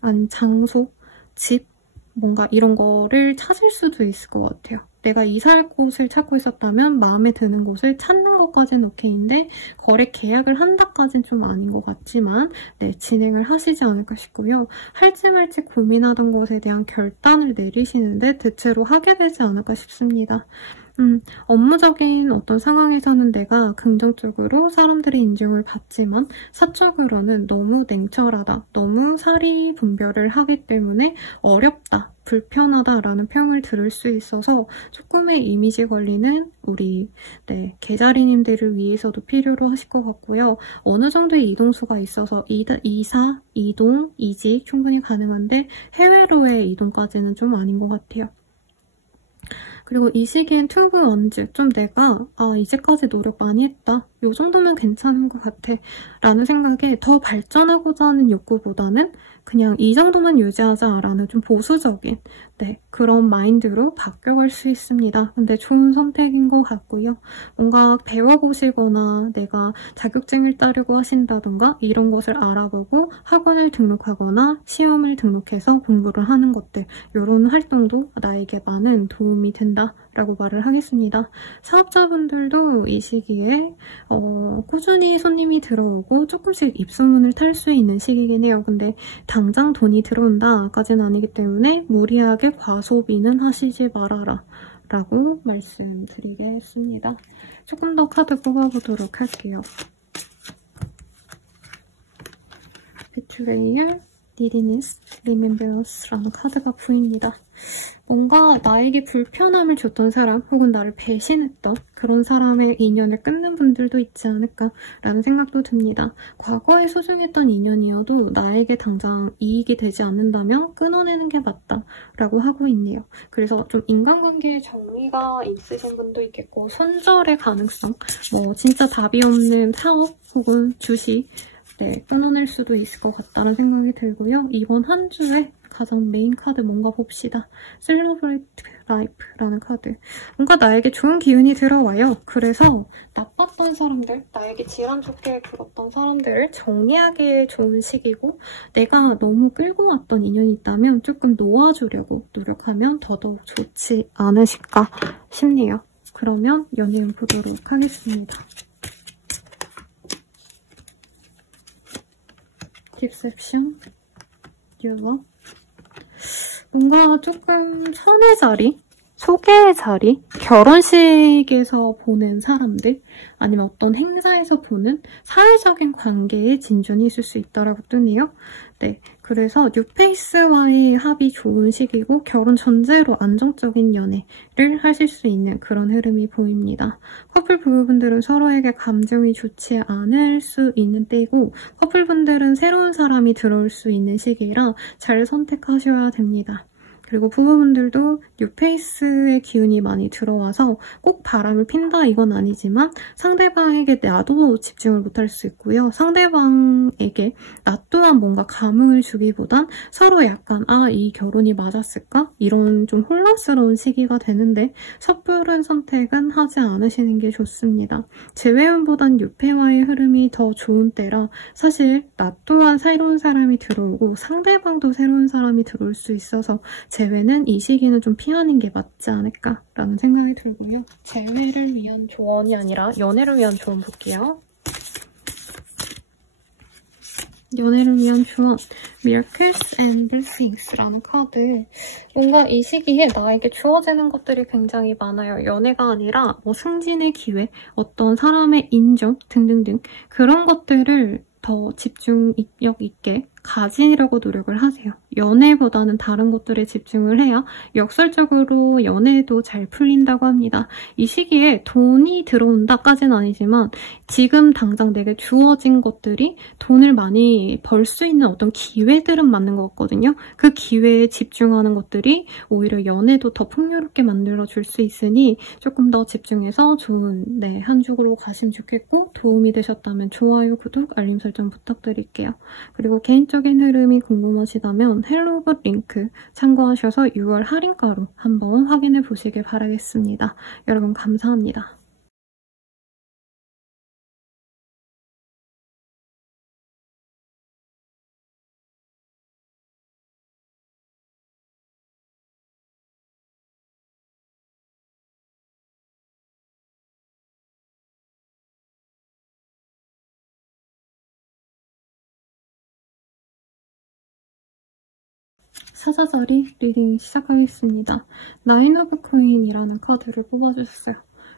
아니면 장소, 집, 뭔가 이런 거를 찾을 수도 있을 것 같아요. 내가 이사할 곳을 찾고 있었다면 마음에 드는 곳을 찾는 것까지는 오케이인데 거래 계약을 한다까지는 좀 아닌 것 같지만 네, 진행을 하시지 않을까 싶고요. 할지 말지 고민하던 것에 대한 결단을 내리시는데 대체로 하게 되지 않을까 싶습니다. 업무적인 어떤 상황에서는 내가 긍정적으로 사람들의 인정을 받지만 사적으로는 너무 냉철하다, 너무 사리 분별을 하기 때문에 어렵다, 불편하다라는 평을 들을 수 있어서 조금의 이미지 관리는 우리 계자리님들을 위해서도 필요로 하실 것 같고요. 어느 정도의 이동수가 있어서 이사, 이동, 이직 충분히 가능한데 해외로의 이동까지는 좀 아닌 것 같아요. 그리고 이 시기엔 투브 원즈, 좀 내가 이제까지 노력 많이 했다. 요 정도면 괜찮은 것 같아. 라는 생각에 더 발전하고자 하는 욕구보다는 그냥 이 정도만 유지하자라는 좀 보수적인 그런 마인드로 바뀌어갈 수 있습니다. 근데 좋은 선택인 것 같고요. 뭔가 배워보시거나 내가 자격증을 따려고 하신다던가 이런 것을 알아보고 학원을 등록하거나 시험을 등록해서 공부를 하는 것들, 이런 활동도 나에게 많은 도움이 된다라고 말을 하겠습니다. 사업자분들도 이 시기에 꾸준히 손님이 들어오고 조금씩 입소문을 탈 수 있는 시기긴 해요. 근데 당장 돈이 들어온다까지는 아니기 때문에 무리하게 과소비는 하시지 말아라 라고 말씀드리겠습니다. 조금 더 카드 뽑아보도록 할게요. Betrayal, Neediness, Remembrance 라는 카드가 보입니다. 뭔가 나에게 불편함을 줬던 사람 혹은 나를 배신했던 그런 사람의 인연을 끊는 분들도 있지 않을까라는 생각도 듭니다. 과거에 소중했던 인연이어도 나에게 당장 이익이 되지 않는다면 끊어내는 게 맞다라고 하고 있네요. 그래서 좀 인간관계에 정리가 있으신 분도 있겠고 손절의 가능성, 뭐 진짜 답이 없는 사업 혹은 주식 끊어낼 수도 있을 것 같다는 생각이 들고요. 이번 한 주에 가장 메인 카드 뭔가 봅시다. Celebrate Life라는 카드. 뭔가 나에게 좋은 기운이 들어와요. 그래서 나빴던 사람들, 나에게 질환 좋게 굴었던 사람들을 정리하기 좋은 시기고 내가 너무 끌고 왔던 인연이 있다면 조금 놓아주려고 노력하면 더더욱 좋지 않으실까 싶네요. 그러면 연예인 보도록 하겠습니다. Deception, Your Love. 뭔가 조금 선의 자리, 소개의 자리, 결혼식에서 보는 사람들, 아니면 어떤 행사에서 보는 사회적인 관계에 진전이 있을 수 있다라고 뜨네요. 그래서 뉴페이스와의 합이 좋은 시기고 결혼 전제로 안정적인 연애를 하실 수 있는 그런 흐름이 보입니다. 커플 부부분들은 서로에게 감정이 좋지 않을 수 있는 때이고 커플분들은 새로운 사람이 들어올 수 있는 시기라 잘 선택하셔야 됩니다. 그리고 부부분들도 뉴페이스의 기운이 많이 들어와서 꼭 바람을 핀다 이건 아니지만 상대방에게 나도 집중을 못할 수 있고요. 상대방에게 나 또한 뭔가 감흥을 주기보단 서로 약간 이 결혼이 맞았을까? 이런 좀 혼란스러운 시기가 되는데 섣부른 선택은 하지 않으시는 게 좋습니다. 재회운보단 유패와의 흐름이 더 좋은 때라 사실 나 또한 새로운 사람이 들어오고 상대방도 새로운 사람이 들어올 수 있어서 재회는 이 시기는 좀 피하는 게 맞지 않을까라는 생각이 들고요. 재회를 위한 조언이 아니라 연애를 위한 조언 볼게요. 연애를 위한 조언, Miracles and Blessings라는 카드. 뭔가 이 시기에 나에게 주어지는 것들이 굉장히 많아요. 연애가 아니라 뭐 승진의 기회, 어떤 사람의 인정 등등등 그런 것들을 더 집중력 있게 가지려고 노력을 하세요. 연애보다는 다른 것들에 집중을 해야 역설적으로 연애도 잘 풀린다고 합니다. 이 시기에 돈이 들어온다까지는 아니지만 지금 당장 내게 주어진 것들이 돈을 많이 벌 수 있는 어떤 기회들은 맞는 것 같거든요. 그 기회에 집중하는 것들이 오히려 연애도 더 풍요롭게 만들어줄 수 있으니 조금 더 집중해서 좋은 한 주로 가시면 좋겠고 도움이 되셨다면 좋아요, 구독, 알림 설정 부탁드릴게요. 그리고 개인적인 흐름이 궁금하시다면 헬로봇 링크 참고하셔서 6월 할인가로 한번 확인해 보시길 바라겠습니다. 여러분 감사합니다. 사자자리 리딩 시작하겠습니다. 나인 오브 코인이라는 카드를 뽑아주셨어요.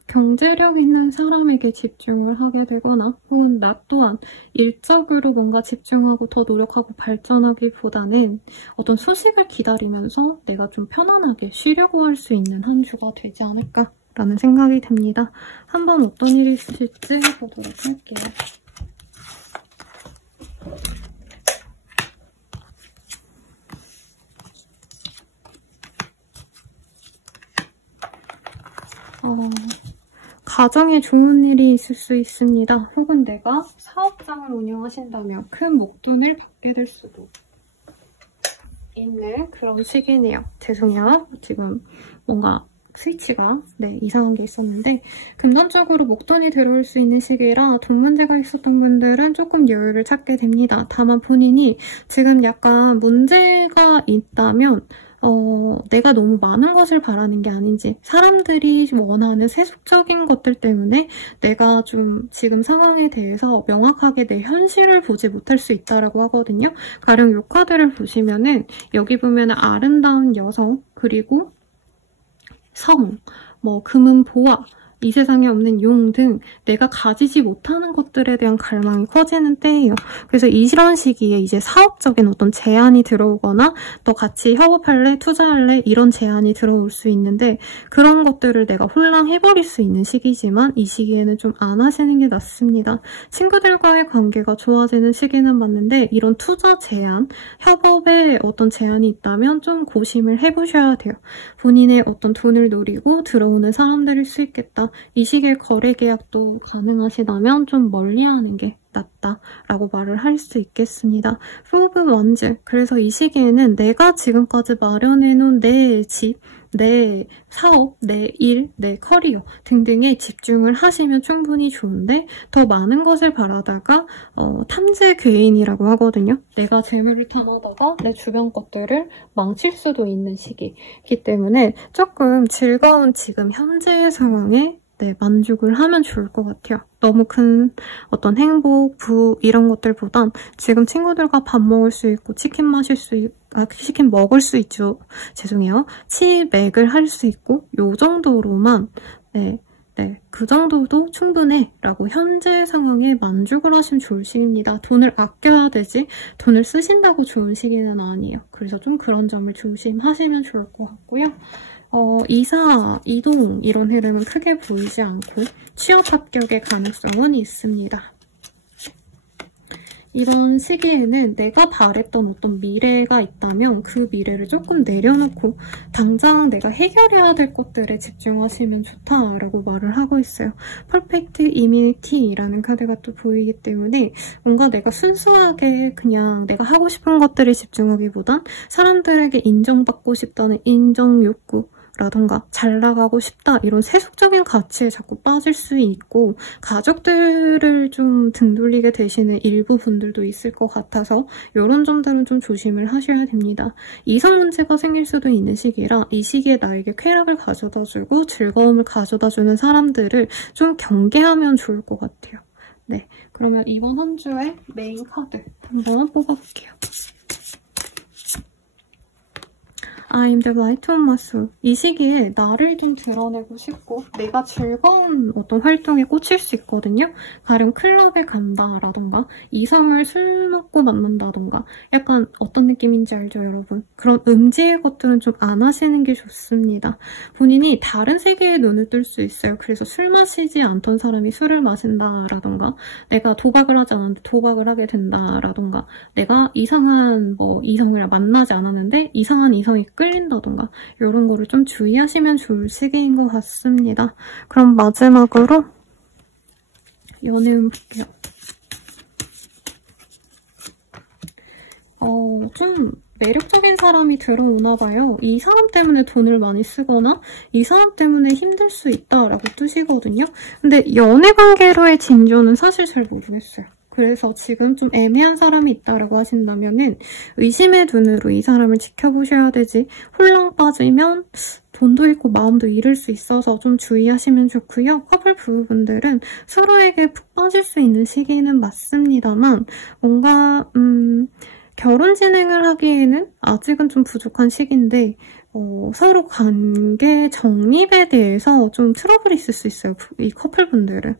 경제력 있는 사람에게 집중을 하게 되거나 혹은 나 또한 일적으로 뭔가 집중하고 더 노력하고 발전하기보다는 어떤 소식을 기다리면서 내가 좀 편안하게 쉬려고 할 수 있는 한 주가 되지 않을까라는 생각이 듭니다. 한번 어떤 일이 있으실지 보도록 할게요. 가정에 좋은 일이 있을 수 있습니다. 혹은 내가 사업장을 운영하신다면 큰 목돈을 받게 될 수도 있는 그런 시기네요. 죄송해요. 지금 뭔가 스위치가 이상한 게 있었는데 금전적으로 목돈이 들어올 수 있는 시기라 돈 문제가 있었던 분들은 조금 여유를 찾게 됩니다. 다만 본인이 지금 약간 문제가 있다면 내가 너무 많은 것을 바라는 게 아닌지 사람들이 원하는 세속적인 것들 때문에 내가 좀 지금 상황에 대해서 명확하게 내 현실을 보지 못할 수 있다라고 하거든요. 가령 이 카드를 보시면은 여기 보면은 아름다운 여성 그리고 성, 금은 보화, 이 세상에 없는 용 등 내가 가지지 못하는 것들에 대한 갈망이 커지는 때예요. 그래서 이런 시기에 이제 사업적인 어떤 제안이 들어오거나 너 같이 협업할래? 투자할래? 이런 제안이 들어올 수 있는데 그런 것들을 내가 홀랑해버릴 수 있는 시기지만 이 시기에는 좀 안 하시는 게 낫습니다. 친구들과의 관계가 좋아지는 시기는 맞는데 이런 투자 제안, 협업에 어떤 제안이 있다면 좀 고심을 해보셔야 돼요. 본인의 어떤 돈을 노리고 들어오는 사람들일 수 있겠다. 이 시기에 거래 계약도 가능하시다면 좀 멀리하는 게 낫다라고 말을 할 수 있겠습니다. 포브 원즈, 그래서 이 시기에는 내가 지금까지 마련해놓은 내 집, 내 사업, 내 일, 내 커리어 등등에 집중을 하시면 충분히 좋은데 더 많은 것을 바라다가 탐재 괴인이라고 하거든요. 내가 재물을 탐하다가 내 주변 것들을 망칠 수도 있는 시기이기 때문에 조금 즐거운 지금 현재의 상황에 만족을 하면 좋을 것 같아요. 너무 큰 어떤 행복, 부 이런 것들보단 지금 친구들과 밥 먹을 수 있고 치킨 먹을 수 있죠. 죄송해요. 치맥을 할 수 있고 요 정도로만 그 정도도 충분해 라고 현재 상황에 만족을 하시면 좋을 시기입니다. 돈을 아껴야 되지 돈을 쓰신다고 좋은 시기는 아니에요. 그래서 좀 그런 점을 조심하시면 좋을 것 같고요. 이사, 이동 이런 흐름은 크게 보이지 않고 취업 합격의 가능성은 있습니다. 이번 시기에는 내가 바랬던 어떤 미래가 있다면 그 미래를 조금 내려놓고 당장 내가 해결해야 될 것들에 집중하시면 좋다라고 말을 하고 있어요. 퍼펙트 이미니티라는 카드가 또 보이기 때문에 뭔가 내가 순수하게 그냥 내가 하고 싶은 것들에 집중하기보단 사람들에게 인정받고 싶다는 인정 욕구 라던가 잘 나가고 싶다 이런 세속적인 가치에 자꾸 빠질 수 있고 가족들을 좀 등 돌리게 되시는 일부 분들도 있을 것 같아서 이런 점들은 좀 조심을 하셔야 됩니다. 이성 문제가 생길 수도 있는 시기라 이 시기에 나에게 쾌락을 가져다주고 즐거움을 가져다주는 사람들을 좀 경계하면 좋을 것 같아요. 네, 그러면 이번 한 주의 메인 카드 한번 뽑아볼게요. I'm the light of my soul. 이 시기에 나를 좀 드러내고 싶고 내가 즐거운 어떤 활동에 꽂힐 수 있거든요. 가령 클럽에 간다라던가 이성을 술 먹고 만난다던가 약간 어떤 느낌인지 알죠, 여러분? 그런 음지의 것들은 좀 안 하시는 게 좋습니다. 본인이 다른 세계에 눈을 뜰 수 있어요. 그래서 술 마시지 않던 사람이 술을 마신다라던가 내가 도박을 하지 않았는데 도박을 하게 된다라던가 내가 이상한 이성을 만나지 않았는데 이상한 이성이 끌린다던가 이런 거를 좀 주의하시면 좋을 시기인 것 같습니다. 그럼 마지막으로 연애운 볼게요. 좀 매력적인 사람이 들어오나 봐요. 이 사람 때문에 돈을 많이 쓰거나 이 사람 때문에 힘들 수 있다라고 뜻이거든요. 근데 연애 관계로의 진조는 사실 잘 모르겠어요. 그래서 지금 좀 애매한 사람이 있다라고 하신다면은 의심의 눈으로 이 사람을 지켜보셔야 되지 홀랑 빠지면 돈도 잃고 마음도 잃을 수 있어서 좀 주의하시면 좋고요. 커플 부부분들은 서로에게 푹 빠질 수 있는 시기는 맞습니다만 뭔가 결혼 진행을 하기에는 아직은 좀 부족한 시기인데 서로 관계 정립에 대해서 좀 트러블이 있을 수 있어요. 이 커플분들은.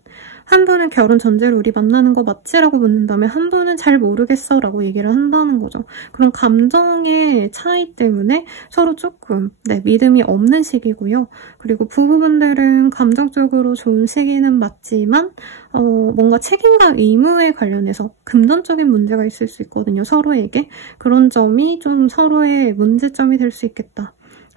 한 분은 결혼 전제로 우리 만나는 거 맞지? 라고 묻는다면 한 분은 잘 모르겠어 라고 얘기를 한다는 거죠. 그런 감정의 차이 때문에 서로 조금 믿음이 없는 시기고요. 그리고 부부분들은 감정적으로 좋은 시기는 맞지만 뭔가 책임과 의무에 관련해서 금전적인 문제가 있을 수 있거든요. 서로에게. 그런 점이 좀 서로의 문제점이 될 수 있겠다.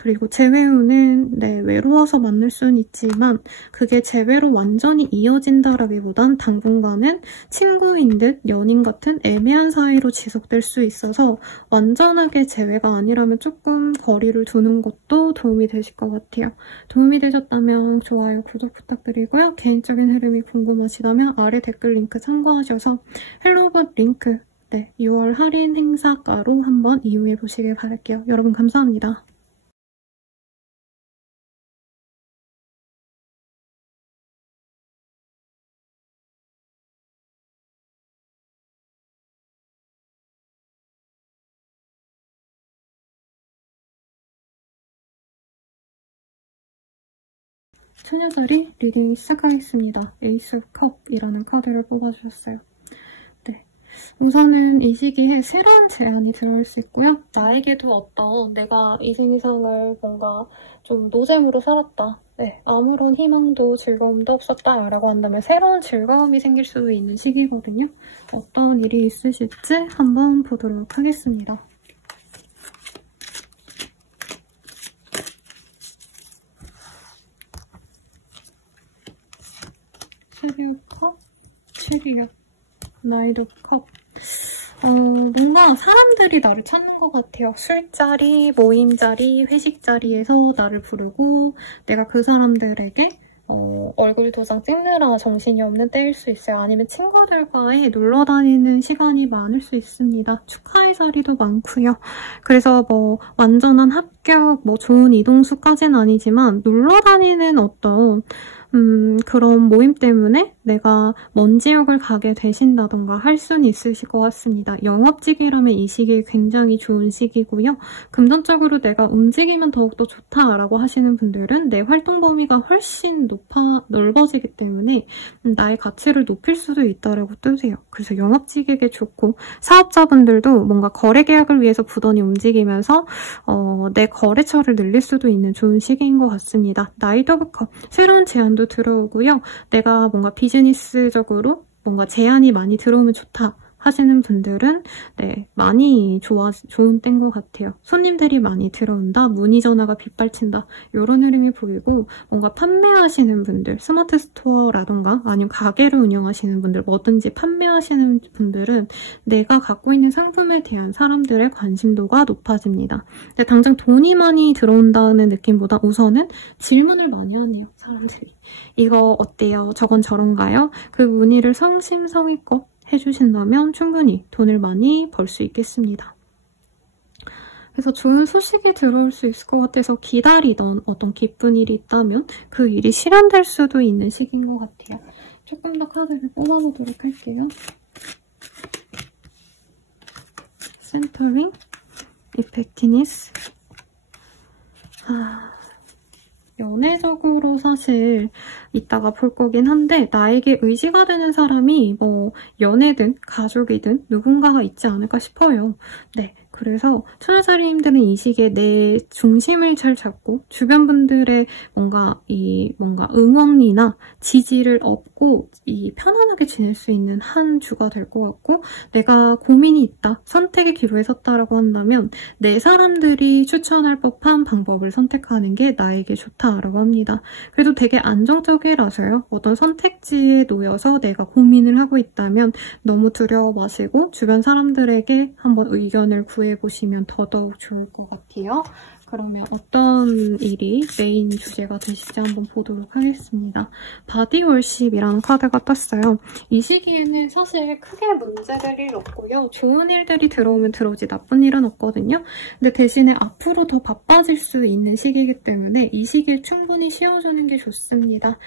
그리고 재회우는 외로워서 만날 수는 있지만 그게 재회로 완전히 이어진다라기보단 당분간은 친구인 듯 연인 같은 애매한 사이로 지속될 수 있어서 완전하게 재회가 아니라면 조금 거리를 두는 것도 도움이 되실 것 같아요. 도움이 되셨다면 좋아요, 구독 부탁드리고요. 개인적인 흐름이 궁금하시다면 아래 댓글 링크 참고하셔서 헬로굿 링크 6월 할인 행사가로 한번 이용해보시길 바랄게요. 여러분 감사합니다. 처녀자리 리딩 시작하겠습니다. 에이스 오브 컵이라는 카드를 뽑아주셨어요. 우선은 이 시기에 새로운 제안이 들어올 수 있고요. 나에게도 어떤 내가 이 생이상을 뭔가 좀 노잼으로 살았다. 아무런 희망도 즐거움도 없었다 라고 한다면 새로운 즐거움이 생길 수도 있는 시기거든요. 어떤 일이 있으실지 한번 보도록 하겠습니다. 체리컵, 체리역, 나이트 컵. 뭔가 사람들이 나를 찾는 것 같아요. 술자리, 모임자리, 회식자리에서 나를 부르고 내가 그 사람들에게 얼굴 도장 찍느라 정신이 없는 때일 수 있어요. 아니면 친구들과의 놀러 다니는 시간이 많을 수 있습니다. 축하의 자리도 많고요. 그래서 뭐 완전한 합격, 뭐 좋은 이동수까지는 아니지만 놀러 다니는 어떤 그런 모임 때문에 내가 먼 지역을 가게 되신다던가 할 수는 있으실 것 같습니다. 영업직이라면 이 시기 굉장히 좋은 시기고요. 금전적으로 내가 움직이면 더욱더 좋다라고 하시는 분들은 내 활동 범위가 훨씬 넓어지기 때문에 나의 가치를 높일 수도 있다라고 뜨세요. 그래서 영업직에게 좋고 사업자분들도 뭔가 거래 계약을 위해서 부단히 움직이면서 내 거래처를 늘릴 수도 있는 좋은 시기인 것 같습니다. 나이트 오브 컵, 새로운 제안도 들어오고요. 내가 뭔가 비즈니스적으로 뭔가 제안이 많이 들어오면 좋다 하시는 분들은 많이 좋은 때인 것 같아요. 손님들이 많이 들어온다, 문의 전화가 빗발친다 이런 흐름이 보이고 뭔가 판매하시는 분들, 스마트 스토어라던가 아니면 가게를 운영하시는 분들, 뭐든지 판매하시는 분들은 내가 갖고 있는 상품에 대한 사람들의 관심도가 높아집니다. 근데 당장 돈이 많이 들어온다는 느낌보다 우선은 질문을 많이 하네요, 사람들이. 이거 어때요? 저건 저런가요? 그 문의를 성심성의껏 해주신다면 충분히 돈을 많이 벌 수 있겠습니다. 그래서 좋은 소식이 들어올 수 있을 것 같아서 기다리던 어떤 기쁜 일이 있다면 그 일이 실현될 수도 있는 시기인 것 같아요. 조금 더 카드를 뽑아보도록 할게요. 센터링, 이펙티니스. 연애적으로 사실 이따가 볼 거긴 한데 나에게 의지가 되는 사람이 뭐 연애든 가족이든 누군가가 있지 않을까 싶어요. 그래서 처녀자리님들은 이 시기에 내 중심을 잘 잡고 주변 분들의 뭔가 응원이나 지지를 얻고 편안하게 지낼 수 있는 한 주가 될 것 같고, 내가 고민이 있다, 선택의 기로에 섰다라고 한다면 내 사람들이 추천할 법한 방법을 선택하는 게 나에게 좋다라고 합니다. 그래도 되게 안정적이라서요. 어떤 선택지에 놓여서 내가 고민을 하고 있다면 너무 두려워 마시고 주변 사람들에게 한번 의견을 구해보시면 더더욱 좋을 것 같아요. 그러면 어떤 일이 메인 주제가 되실지 한번 보도록 하겠습니다. 바디월십이라는 카드가 떴어요. 이 시기에는 사실 크게 문제될 일 없고요. 좋은 일들이 들어오면 들어오지 나쁜 일은 없거든요. 근데 대신에 앞으로 더 바빠질 수 있는 시기이기 때문에 이 시기에 충분히 쉬어주는 게 좋습니다.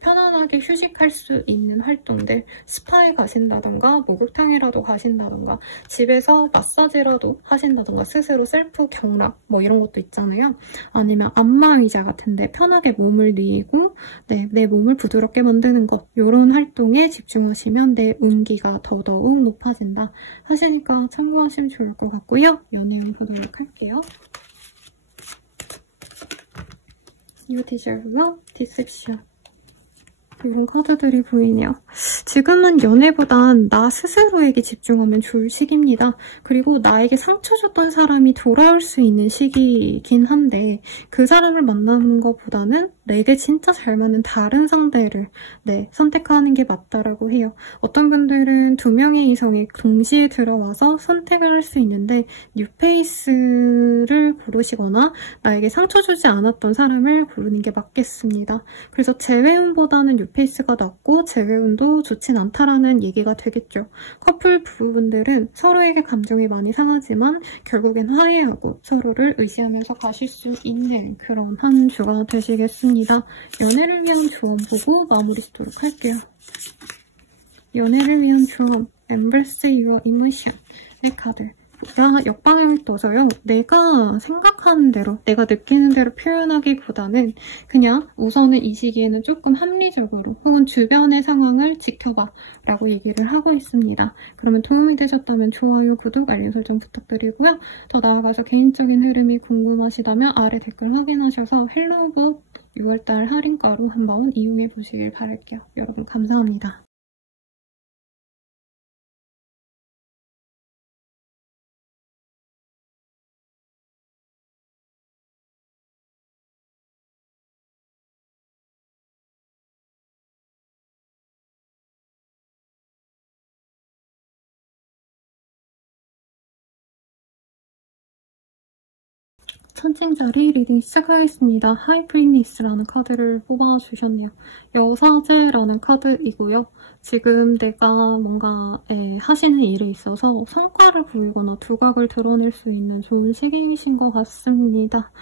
편안하게 휴식할 수 있는 활동들, 스파에 가신다던가 목욕탕이라도 가신다던가 집에서 마사지라도 하신다던가 스스로 셀프 경락 뭐 이런 것도 있잖아요. 아니면 안마의자 같은데 편하게 몸을 뉘고 내 몸을 부드럽게 만드는 것, 이런 활동에 집중하시면 내 운기가 더더욱 높아진다 하시니까 참고하시면 좋을 것 같고요. 연애운 보도록 할게요. You deserve love, deception. 이런 카드들이 보이네요. 지금은 연애보단 나 스스로에게 집중하면 좋을 시기입니다. 그리고 나에게 상처 줬던 사람이 돌아올 수 있는 시기이긴 한데 그 사람을 만나는 것보다는 내게 진짜 잘 맞는 다른 상대를 선택하는 게 맞다라고 해요. 어떤 분들은 2명의 이성이 동시에 들어와서 선택을 할 수 있는데 뉴페이스를 고르시거나 나에게 상처 주지 않았던 사람을 고르는 게 맞겠습니다. 그래서 재회운보다는 뉴페이스가 낫고 재회운도 좋진 않다라는 얘기가 되겠죠. 커플 부부분들은 서로에게 감정이 많이 상하지만 결국엔 화해하고 서로를 의지하면서 가실 수 있는 그런 한 주가 되시겠습니다. 연애를 위한 조언 보고 마무리 짓도록 할게요. 연애를 위한 조언, Embrace Your Emotion 이 카드. 역방향을 떠서요. 내가 생각하는 대로, 내가 느끼는 대로 표현하기보다는 그냥 우선은 이 시기에는 조금 합리적으로 혹은 주변의 상황을 지켜봐 라고 얘기를 하고 있습니다. 그러면 도움이 되셨다면 좋아요, 구독, 알림 설정 부탁드리고요. 더 나아가서 개인적인 흐름이 궁금하시다면 아래 댓글 확인하셔서 헬로우북 6월달 할인가로 한번 이용해 보시길 바랄게요. 여러분 감사합니다. 천칭자리 리딩 시작하겠습니다. 하이프리니스라는 카드를 뽑아주셨네요. 여사제라는 카드이고요. 지금 내가 뭔가 하시는 일에 있어서 성과를 보이거나 두각을 드러낼 수 있는 좋은 시기이신 것 같습니다.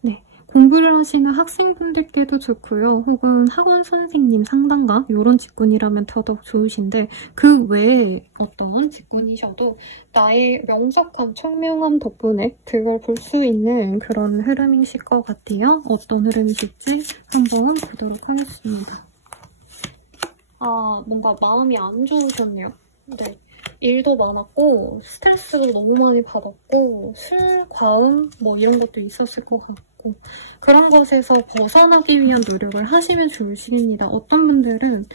네. 공부를 하시는 학생분들께도 좋고요. 혹은 학원 선생님, 상담가 이런 직군이라면 더더욱 좋으신데 그 외에 어떤 직군이셔도 나의 명석함, 청명함 덕분에 그걸 볼 수 있는 그런 흐름이실 것 같아요. 어떤 흐름이실지 한번 보도록 하겠습니다. 뭔가 마음이 안 좋으셨네요. 네. 일도 많았고 스트레스도 너무 많이 받았고 술, 과음 뭐 이런 것도 있었을 것 같고 그런 것에서 벗어나기 위한 노력을 하시면 좋을 시기입니다. 어떤 분들은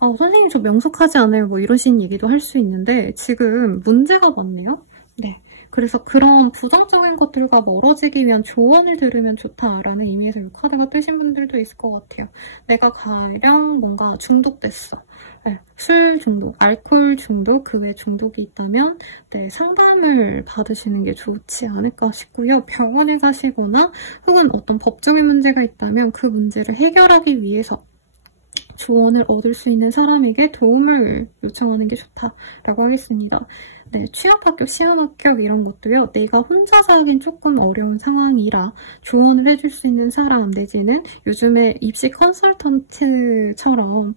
선생님 저 명석하지 않아요 뭐 이러신 얘기도 할 수 있는데 지금 문제가 많네요. 네. 그래서 그런 부정적인 것들과 멀어지기 위한 조언을 들으면 좋다라는 의미에서 이 카드가 뜨신 분들도 있을 것 같아요. 내가 가령 뭔가 중독됐어. 네, 술 중독, 알코올 중독, 그 외 중독이 있다면 상담을 받으시는 게 좋지 않을까 싶고요. 병원에 가시거나 혹은 어떤 법적인 문제가 있다면 그 문제를 해결하기 위해서 조언을 얻을 수 있는 사람에게 도움을 요청하는 게 좋다라고 하겠습니다. 네, 취업 합격, 시험 합격 이런 것도요. 내가 혼자서 하긴 조금 어려운 상황이라 조언을 해줄 수 있는 사람 내지는 요즘에 입시 컨설턴트처럼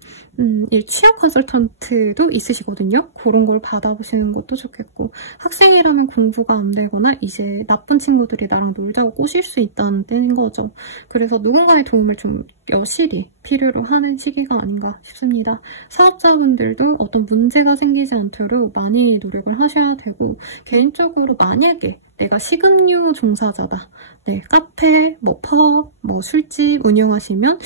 취업 컨설턴트도 있으시거든요. 그런 걸 받아보시는 것도 좋겠고 학생이라면 공부가 안 되거나 이제 나쁜 친구들이 나랑 놀자고 꼬실 수 있다는 때인 거죠. 그래서 누군가의 도움을 좀 여실히 필요로 하는 시기가 아닌가 싶습니다. 사업자분들도 어떤 문제가 생기지 않도록 많이 노력을 하셔야 되고 개인적으로 만약에 내가 식음료 종사자다. 네, 카페, 펍, 술집 운영하시면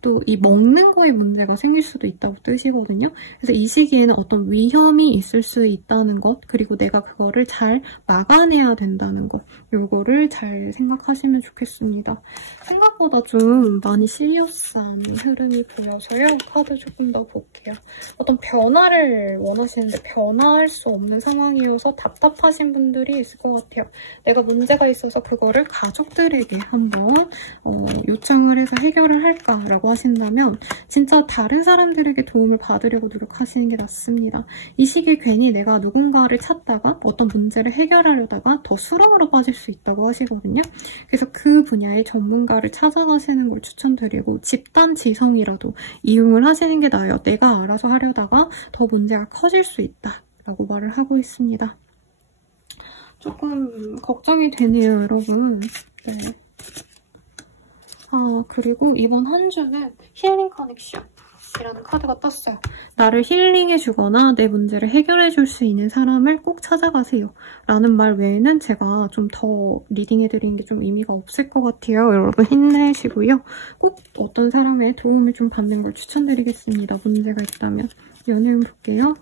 또 이 먹는 거에 문제가 생길 수도 있다고 뜻이거든요. 그래서 이 시기에는 어떤 위험이 있을 수 있다는 것 그리고 내가 그거를 잘 막아내야 된다는 것 요거를 잘 생각하시면 좋겠습니다. 생각보다 좀 많이 시리어스한 흐름이 보여서요. 카드 조금 더 볼게요. 어떤 변화를 원하시는데 변화할 수 없는 상황이어서 답답하신 분들이 있을 것 같아요. 내가 문제가 있어서 그거를 가족들에게 한번 요청을 해서 해결을 할까라고 하신다면 진짜 다른 사람들에게 도움을 받으려고 노력하시는 게 낫습니다. 이 시기에 괜히 내가 누군가를 찾다가 어떤 문제를 해결하려다가 더 수렁으로 빠질 수 있다고 하시거든요. 그래서 그 분야의 전문가를 찾아가시는 걸 추천드리고 집단 지성이라도 이용을 하시는 게 나아요. 내가 알아서 하려다가 더 문제가 커질 수 있다라고 말을 하고 있습니다. 조금 걱정이 되네요, 여러분. 네. 그리고 이번 한 주는 힐링 커넥션이라는 카드가 떴어요. 나를 힐링해주거나 내 문제를 해결해줄 수 있는 사람을 꼭 찾아가세요. 라는 말 외에는 제가 좀 더 리딩해드리는 게 좀 의미가 없을 것 같아요. 여러분 힘내시고요. 꼭 어떤 사람의 도움을 좀 받는 걸 추천드리겠습니다. 문제가 있다면. 연애운 볼게요.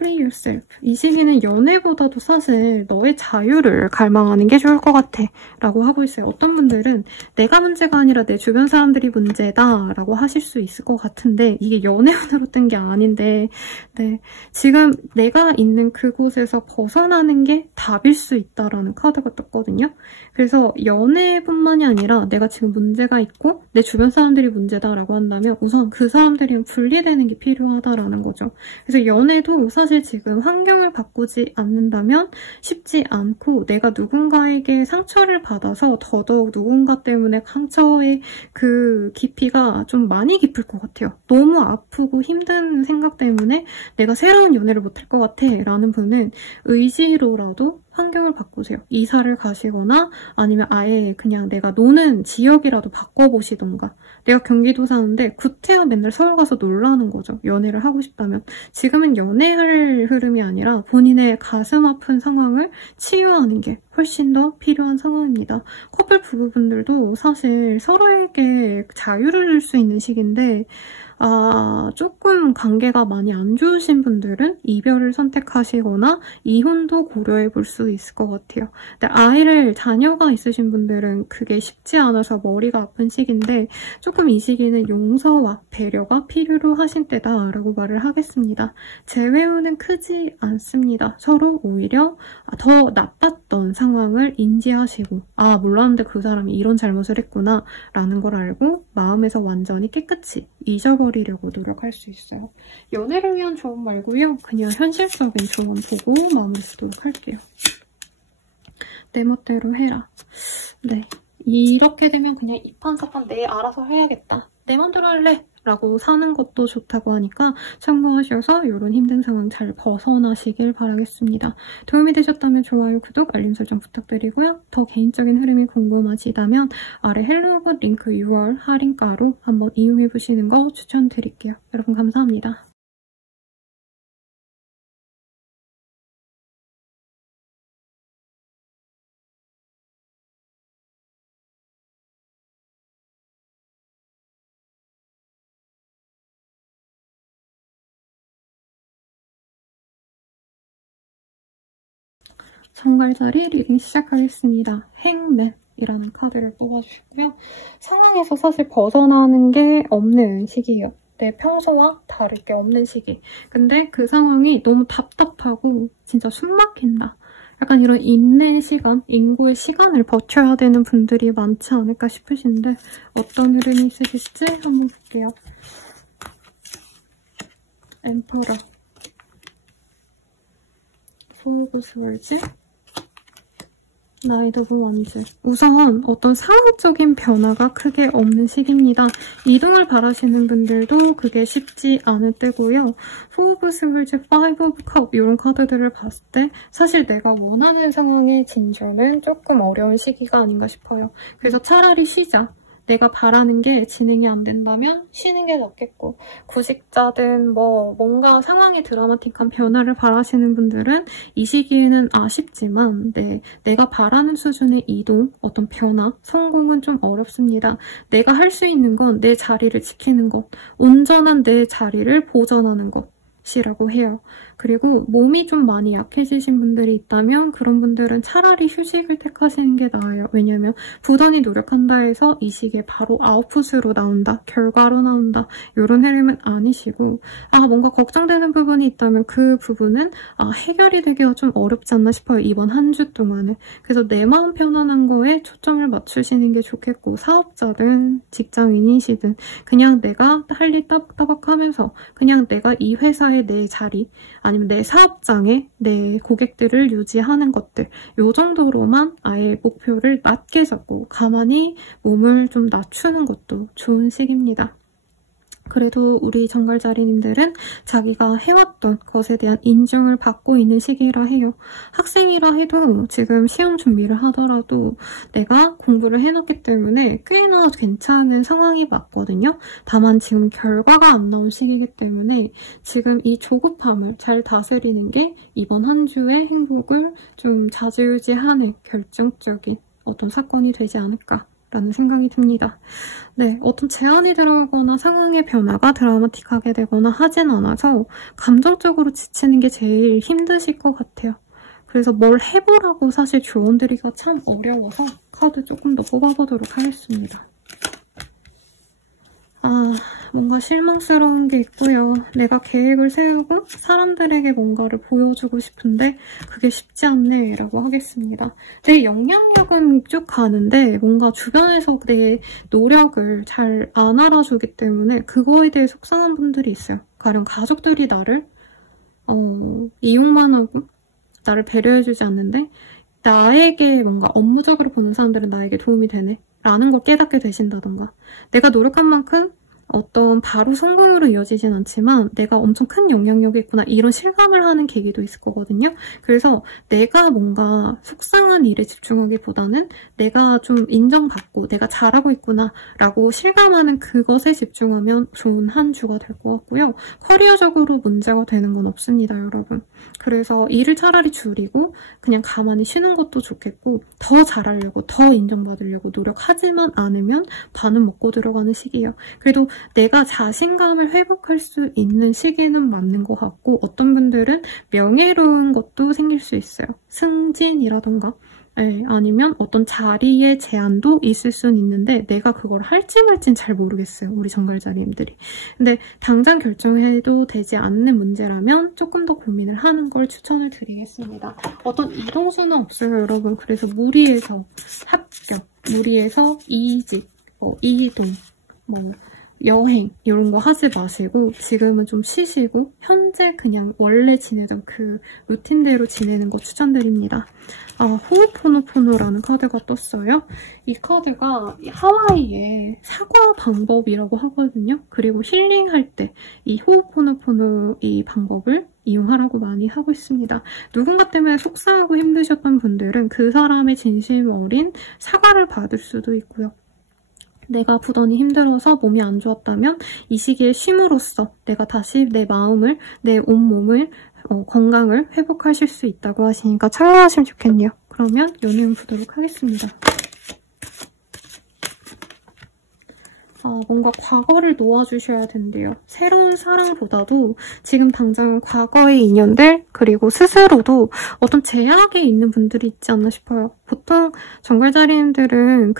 Free yourself. 이 시기는 연애보다도 사실 너의 자유를 갈망하는 게 좋을 것 같아 라고 하고 있어요. 어떤 분들은 내가 문제가 아니라 내 주변 사람들이 문제다 라고 하실 수 있을 것 같은데 이게 연애운으로 뜬 게 아닌데 네, 지금 내가 있는 그곳에서 벗어나는 게 답일 수 있다라는 카드가 떴거든요. 그래서 연애뿐만이 아니라 내가 지금 문제가 있고 내 주변 사람들이 문제다라고 한다면 우선 그 사람들이랑 분리되는 게 필요하다라는 거죠. 그래서 연애도 사실 지금 환경을 바꾸지 않는다면 쉽지 않고 내가 누군가에게 상처를 받아서 더더욱 누군가 때문에 상처의 그 깊이가 좀 많이 깊을 것 같아요. 너무 아프고 힘든 생각 때문에 내가 새로운 연애를 못할 것 같아 라는 분은 의지로라도 환경을 바꾸세요. 이사를 가시거나 아니면 아예 그냥 내가 노는 지역이라도 바꿔보시던가. 내가 경기도 사는데 구태여 맨날 서울 가서 놀라는 거죠. 연애를 하고 싶다면. 지금은 연애할 흐름이 아니라 본인의 가슴 아픈 상황을 치유하는 게 훨씬 더 필요한 상황입니다. 커플 부부분들도 사실 서로에게 자유를 줄 수 있는 시기인데 조금 관계가 많이 안 좋으신 분들은 이별을 선택하시거나 이혼도 고려해 볼 수 있을 것 같아요. 근데 자녀가 있으신 분들은 그게 쉽지 않아서 머리가 아픈 시기인데 조금 이 시기는 용서와 배려가 필요로 하신 때다라고 말을 하겠습니다. 재회운은 크지 않습니다. 서로 오히려 더 나빴던 상황을 인지하시고 몰랐는데 그 사람이 이런 잘못을 했구나 라는 걸 알고 마음에서 완전히 깨끗이 잊어버리려고 노력할 수 있어요. 연애를 위한 조언 말고요. 그냥 현실적인 조언 보고 마무리 쓰도록 할게요. 내 멋대로 해라. 네, 이렇게 되면 그냥 이판사판 내 알아서 해야겠다. 내 맘대로 할래. 라고 사는 것도 좋다고 하니까 참고하셔서 이런 힘든 상황 잘 벗어나시길 바라겠습니다. 도움이 되셨다면 좋아요, 구독, 알림 설정 부탁드리고요. 더 개인적인 흐름이 궁금하시다면 아래 헬로굿 링크 6월 할인가로 한번 이용해보시는 거 추천드릴게요. 여러분 감사합니다. 정갈자리 리딩 시작하겠습니다. 행맨이라는 카드를 뽑아주셨고요. 상황에서 사실 벗어나는 게 없는 시기예요. 내 평소와 다를 게 없는 시기. 근데 그 상황이 너무 답답하고 진짜 숨 막힌다. 약간 이런 인내 시간, 인고의 시간을 버텨야 되는 분들이 많지 않을까 싶으신데 어떤 흐름이 있으실지 한번 볼게요. 엠퍼러, 포 오브 스월즈, 나이트 오브 원즈. 우선 어떤 상황적인 변화가 크게 없는 시기입니다. 이동을 바라시는 분들도 그게 쉽지 않을 때고요. 4 오브 스월즈, 5 오브 컵 이런 카드들을 봤을 때 사실 내가 원하는 상황의 진전은 조금 어려운 시기가 아닌가 싶어요. 그래서 차라리 쉬자. 내가 바라는 게 진행이 안 된다면 쉬는 게 낫겠고, 구직자든 뭔가 상황이 드라마틱한 변화를 바라시는 분들은 이 시기에는 아쉽지만 내가 바라는 수준의 이동, 어떤 변화, 성공은 좀 어렵습니다. 내가 할 수 있는 건 내 자리를 지키는 것, 온전한 내 자리를 보존하는 것이라고 해요. 그리고 몸이 좀 많이 약해지신 분들이 있다면 그런 분들은 차라리 휴식을 택하시는 게 나아요. 왜냐면 부단히 노력한다 해서 이 시기에 바로 아웃풋으로 나온다, 결과로 나온다 이런 흐름은 아니시고 뭔가 걱정되는 부분이 있다면 그 부분은 해결이 되기가 좀 어렵지 않나 싶어요. 이번 한 주 동안은. 그래서 내 마음 편안한 거에 초점을 맞추시는 게 좋겠고 사업자든 직장인이시든 그냥 내가 할 일 따박따박 하면서 그냥 내가 이 회사의 내 자리 아니면 내 사업장에 내 고객들을 유지하는 것들 요 정도로만 아예 목표를 낮게 잡고 가만히 몸을 좀 낮추는 것도 좋은 시기입니다. 그래도 우리 정갈자리님들은 자기가 해왔던 것에 대한 인정을 받고 있는 시기라 해요. 학생이라 해도 지금 시험 준비를 하더라도 내가 공부를 해놨기 때문에 꽤나 괜찮은 상황이 맞거든요. 다만 지금 결과가 안 나온 시기이기 때문에 지금 이 조급함을 잘 다스리는 게 이번 한 주의 행복을 좀 좌지우지하는 결정적인 어떤 사건이 되지 않을까 라는 생각이 듭니다. 네, 어떤 제안이 들어오거나 상황의 변화가 드라마틱하게 되거나 하진 않아서 감정적으로 지치는 게 제일 힘드실 것 같아요. 그래서 뭘 해보라고 사실 조언드리기가 참 어려워서 카드 조금 더 뽑아보도록 하겠습니다. 뭔가 실망스러운 게 있고요. 내가 계획을 세우고 사람들에게 뭔가를 보여주고 싶은데 그게 쉽지 않네 라고 하겠습니다. 내 영향력은 쭉 가는데 뭔가 주변에서 내 노력을 잘 안 알아주기 때문에 그거에 대해 속상한 분들이 있어요. 가령 가족들이 나를 이용만 하고 나를 배려해주지 않는데 나에게 뭔가 업무적으로 보는 사람들은 나에게 도움이 되네 라는 걸 깨닫게 되신다던가 내가 노력한 만큼 어떤 바로 성공으로 이어지진 않지만 내가 엄청 큰 영향력이 있구나 이런 실감을 하는 계기도 있을 거거든요. 그래서 내가 뭔가 속상한 일에 집중하기보다는 내가 좀 인정받고 내가 잘하고 있구나 라고 실감하는 그것에 집중하면 좋은 한 주가 될 것 같고요. 커리어적으로 문제가 되는 건 없습니다, 여러분. 그래서 일을 차라리 줄이고 그냥 가만히 쉬는 것도 좋겠고 더 잘하려고 더 인정받으려고 노력하지만 않으면 반은 먹고 들어가는 시기예요. 그래도 내가 자신감을 회복할 수 있는 시기는 맞는 것 같고 어떤 분들은 명예로운 것도 생길 수 있어요. 승진이라던가 아니면 어떤 자리의 제한도 있을 수는 있는데 내가 그걸 할지 말지는 잘 모르겠어요. 우리 정갈자리님들이. 근데 당장 결정해도 되지 않는 문제라면 조금 더 고민을 하는 걸 추천을 드리겠습니다. 어떤 이동수는 없어요, 여러분. 그래서 무리해서 합격, 무리해서 이직, 이동, 여행 이런 거 하지 마시고 지금은 좀 쉬시고 현재 그냥 원래 지내던 그 루틴대로 지내는 거 추천드립니다. 호오포노포노라는 카드가 떴어요. 이 카드가 하와이의 사과 방법이라고 하거든요. 그리고 힐링할 때 이 호오포노포노 이 방법을 이용하라고 많이 하고 있습니다. 누군가 때문에 속상하고 힘드셨던 분들은 그 사람의 진심 어린 사과를 받을 수도 있고요. 내가 부단히 힘들어서 몸이 안 좋았다면 이 시기에 쉼으로써 내가 다시 내 마음을, 내 온몸을, 건강을 회복하실 수 있다고 하시니까 참고하시면 좋겠네요. 그러면 연애운 보도록 하겠습니다. 뭔가 과거를 놓아주셔야 된대요. 새로운 사랑보다도 지금 당장 과거의 인연들 그리고 스스로도 어떤 제약이 있는 분들이 있지 않나 싶어요. 보통 정갈자리님들은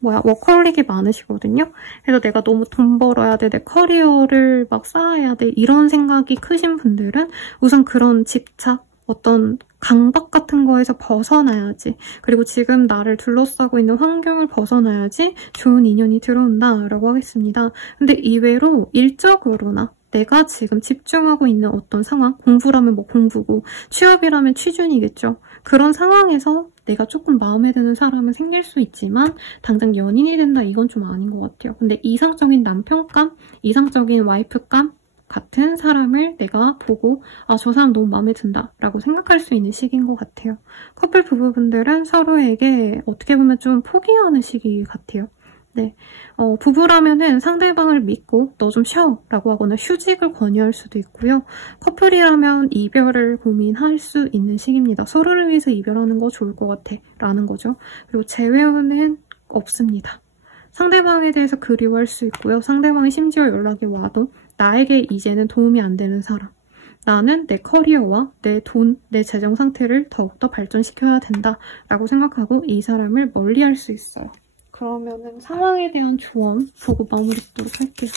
워커홀릭이 많으시거든요. 그래서 내가 너무 돈 벌어야 돼, 내 커리어를 막 쌓아야 돼 이런 생각이 크신 분들은 우선 그런 집착, 어떤 강박 같은 거에서 벗어나야지. 그리고 지금 나를 둘러싸고 있는 환경을 벗어나야지 좋은 인연이 들어온다라고 하겠습니다. 근데 이외로 일적으로나 내가 지금 집중하고 있는 어떤 상황, 공부라면 공부고 취업이라면 취준이겠죠. 그런 상황에서 내가 조금 마음에 드는 사람은 생길 수 있지만 당장 연인이 된다 이건 좀 아닌 것 같아요. 근데 이상적인 남편감, 이상적인 와이프감 같은 사람을 내가 보고 저 사람 너무 마음에 든다 라고 생각할 수 있는 시기인 것 같아요. 커플 부부분들은 서로에게 어떻게 보면 좀 포기하는 시기 같아요. 네, 부부라면은 상대방을 믿고 너 좀 쉬어 라고 하거나 휴직을 권유할 수도 있고요. 커플이라면 이별을 고민할 수 있는 시기입니다. 서로를 위해서 이별하는 거 좋을 것 같아 라는 거죠. 그리고 재회는 없습니다. 상대방에 대해서 그리워할 수 있고요. 상대방이 심지어 연락이 와도 나에게 이제는 도움이 안 되는 사람. 나는 내 커리어와 내 돈, 내 재정 상태를 더욱더 발전시켜야 된다라고 생각하고 이 사람을 멀리할 수 있어요. 그러면은 상황에 대한 조언 보고 마무리 짓도록 할게요.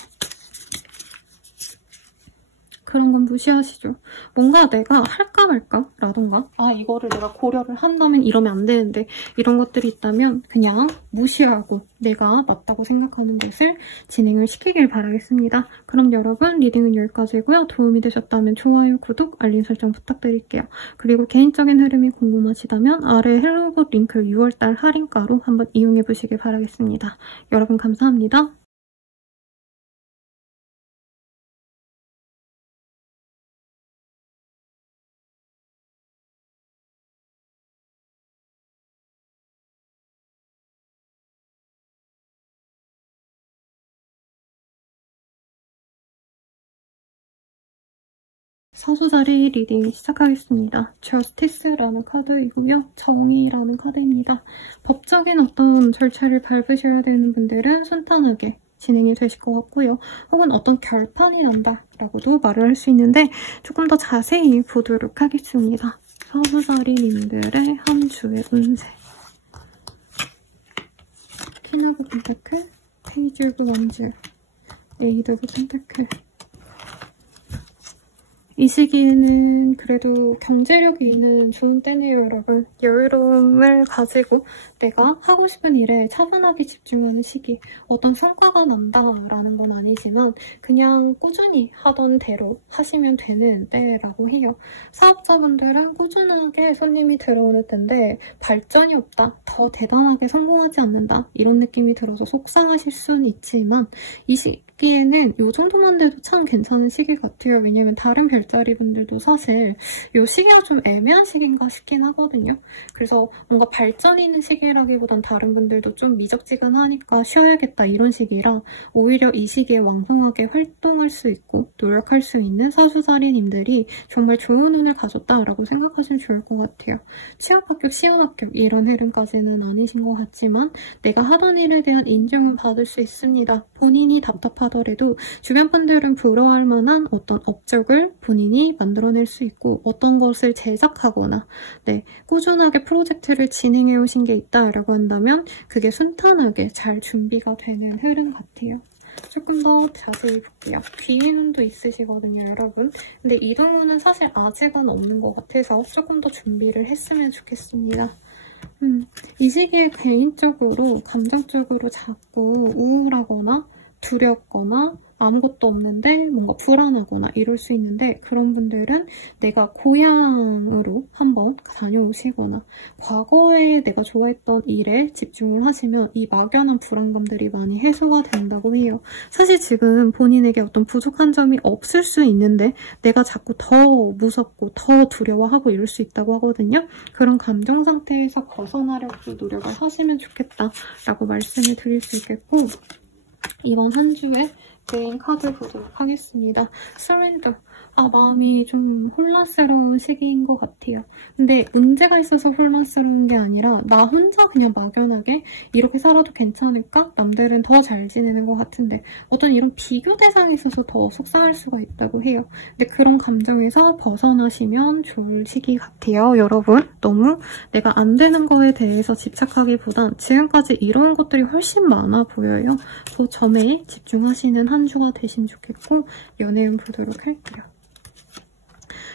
그런 건 무시하시죠. 뭔가 내가 할까 말까 라던가 이거를 내가 고려를 한다면 이러면 안 되는데 이런 것들이 있다면 그냥 무시하고 내가 맞다고 생각하는 것을 진행을 시키길 바라겠습니다. 그럼 여러분 리딩은 여기까지고요. 도움이 되셨다면 좋아요, 구독, 알림 설정 부탁드릴게요. 그리고 개인적인 흐름이 궁금하시다면 아래 헬로봇 링크 6월달 할인가로 한번 이용해보시길 바라겠습니다. 여러분 감사합니다. 사수자리 리딩 시작하겠습니다. Justice라는 카드이고요. 정의라는 카드입니다. 법적인 어떤 절차를 밟으셔야 되는 분들은 순탄하게 진행이 되실 것 같고요. 혹은 어떤 결판이 난다라고도 말을 할 수 있는데 조금 더 자세히 보도록 하겠습니다. 사수자리님들의 한 주의 운세. 퀸 오브 펜타클, 페이지 오브 원즈, 에이드 오브 펜타클. 이 시기에는 그래도 경제력이 있는 좋은 때네요, 여러분. 여유로움을 가지고 내가 하고 싶은 일에 차분하게 집중하는 시기. 어떤 성과가 난다라는 건 아니지만 그냥 꾸준히 하던 대로 하시면 되는 때라고 해요. 사업자분들은 꾸준하게 손님이 들어오는 때인데 발전이 없다, 더 대단하게 성공하지 않는다 이런 느낌이 들어서 속상하실 수는 있지만 이 시기에는 이 정도만 돼도 참 괜찮은 시기 같아요. 왜냐면 다른 별자리 분들도 사실 이 시기가 좀 애매한 시기인가 싶긴 하거든요. 그래서 뭔가 발전 있는 시기라기보단 다른 분들도 좀 미적지근하니까 쉬어야겠다 이런 시기라 오히려 이 시기에 왕성하게 활동할 수 있고 노력할 수 있는 사수자리님들이 정말 좋은 운을 가졌다라고 생각하시면 좋을 것 같아요. 취업 합격, 시험 합격 이런 흐름까지는 아니신 것 같지만 내가 하던 일에 대한 인정은 받을 수 있습니다. 본인이 답답하더라도 주변 분들은 부러워할 만한 어떤 업적을 본인이 만들어낼 수 있고 어떤 것을 제작하거나 꾸준하게 프로젝트를 진행해 오신 게 있다라고 한다면 그게 순탄하게 잘 준비가 되는 흐름 같아요. 조금 더 자세히 볼게요. 귀의 눈도 있으시거든요, 여러분. 근데 이런 거는 사실 아직은 없는 것 같아서 조금 더 준비를 했으면 좋겠습니다. 이 시기에 개인적으로, 감정적으로 자꾸 우울하거나 두렵거나 아무것도 없는데 뭔가 불안하거나 이럴 수 있는데 그런 분들은 내가 고향으로 한번 다녀오시거나 과거에 내가 좋아했던 일에 집중을 하시면 이 막연한 불안감들이 많이 해소가 된다고 해요. 사실 지금 본인에게 어떤 부족한 점이 없을 수 있는데 내가 자꾸 더 무섭고 더 두려워하고 이럴 수 있다고 하거든요. 그런 감정 상태에서 벗어나려고 노력을 하시면 좋겠다라고 말씀을 드릴 수 있겠고 이번 한 주에 메인 카드 보도록 하겠습니다. Surrender. 마음이 좀 혼란스러운 시기인 것 같아요. 근데 문제가 있어서 혼란스러운 게 아니라 나 혼자 그냥 막연하게 이렇게 살아도 괜찮을까? 남들은 더 잘 지내는 것 같은데 어떤 이런 비교 대상이 있어서 더 속상할 수가 있다고 해요. 근데 그런 감정에서 벗어나시면 좋을 시기 같아요. 여러분 너무 내가 안 되는 거에 대해서 집착하기보단 지금까지 이런 것들이 훨씬 많아 보여요. 그 점에 집중하시는 한 주가 되시면 좋겠고 연애운 보도록 할게요.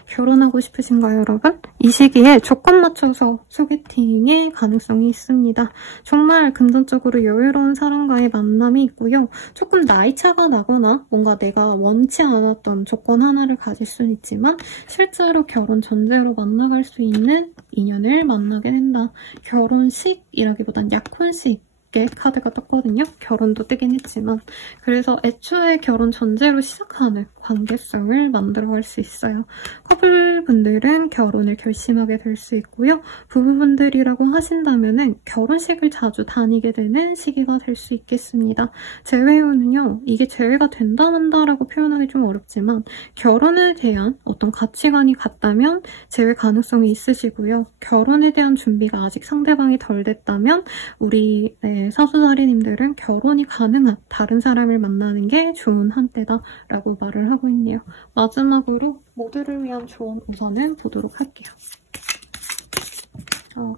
결혼하고 싶으신가요, 여러분? 이 시기에 조건 맞춰서 소개팅의 가능성이 있습니다. 정말 금전적으로 여유로운 사람과의 만남이 있고요. 조금 나이 차가 나거나 뭔가 내가 원치 않았던 조건 하나를 가질 수는 있지만 실제로 결혼 전제로 만나갈 수 있는 인연을 만나게 된다. 결혼식이라기보단 약혼식 카드가 떴거든요. 결혼도 뜨긴 했지만 그래서 애초에 결혼 전제로 시작하는 관계성을 만들어갈 수 있어요. 커플분들은 결혼을 결심하게 될 수 있고요. 부부분들이라고 하신다면은 결혼식을 자주 다니게 되는 시기가 될 수 있겠습니다. 재회운은요. 이게 재회가 된다 만다라고 표현하기 좀 어렵지만 결혼에 대한 어떤 가치관이 같다면 재회 가능성이 있으시고요. 결혼에 대한 준비가 아직 상대방이 덜 됐다면 우리 사수자리님들은 결혼이 가능한 다른 사람을 만나는 게 좋은 한때다라고 말을 하고 있네요. 마지막으로 모두를 위한 조언 우선은 보도록 할게요.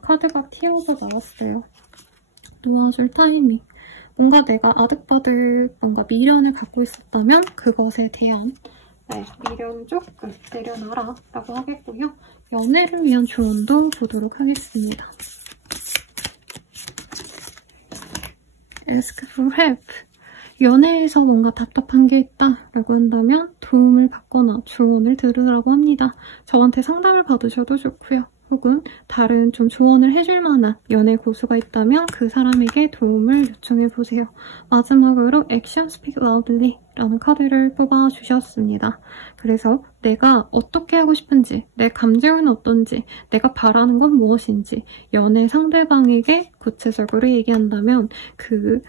카드가 티어가 나왔어요. 놓아줄 타이밍. 뭔가 내가 아득바득 뭔가 미련을 갖고 있었다면 그것에 대한 미련을 조금 내려놔라 라고 하겠고요. 연애를 위한 조언도 보도록 하겠습니다. Ask for help. 연애에서 뭔가 답답한 게 있다라고 한다면 도움을 받거나 조언을 들으라고 합니다. 저한테 상담을 받으셔도 좋고요. 혹은 다른 좀 조언을 해줄 만한 연애 고수가 있다면 그 사람에게 도움을 요청해보세요. 마지막으로 Action Speak Loudly 라는 카드를 뽑아주셨습니다. 그래서 내가 어떻게 하고 싶은지, 내 감정은 어떤지, 내가 바라는 건 무엇인지 연애 상대방에게 구체적으로 얘기한다면 그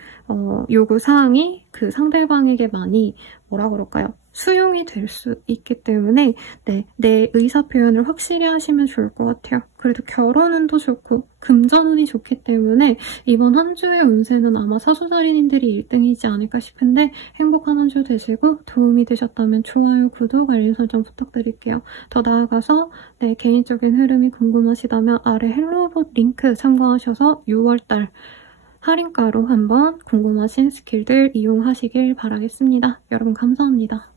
요구사항이 그 상대방에게 많이 뭐라 그럴까요? 수용이 될 수 있기 때문에 네, 내 의사 표현을 확실히 하시면 좋을 것 같아요. 그래도 결혼운도 좋고 금전운이 좋기 때문에 이번 한 주의 운세는 아마 사주자리님들이 1등이지 않을까 싶은데 행복한 한 주 되시고 도움이 되셨다면 좋아요, 구독, 알림 설정 부탁드릴게요. 더 나아가서 내 개인적인 흐름이 궁금하시다면 아래 헬로봇 링크 참고하셔서 6월달 할인가로 한번 궁금하신 스킬들 이용하시길 바라겠습니다. 여러분 감사합니다.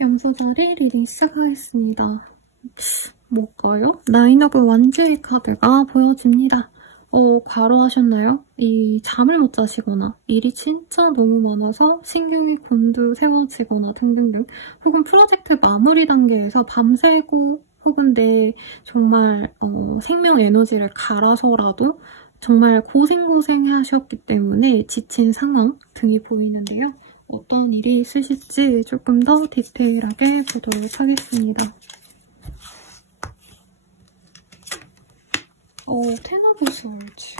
염소자리 리딩 시작하겠습니다. 뭘까요? 나인 오브 완즈의 카드가 보여집니다. 과로하셨나요? 잠을 못 자시거나 일이 진짜 너무 많아서 신경이 곤두세워지거나 등등등 혹은 프로젝트 마무리 단계에서 밤새고 혹은 내 정말 생명 에너지를 갈아서라도 정말 고생 하셨기 때문에 지친 상황 등이 보이는데요. 어떤 일이 있으실지 조금 더 디테일하게 보도록 하겠습니다. 텐 오브 스월즈.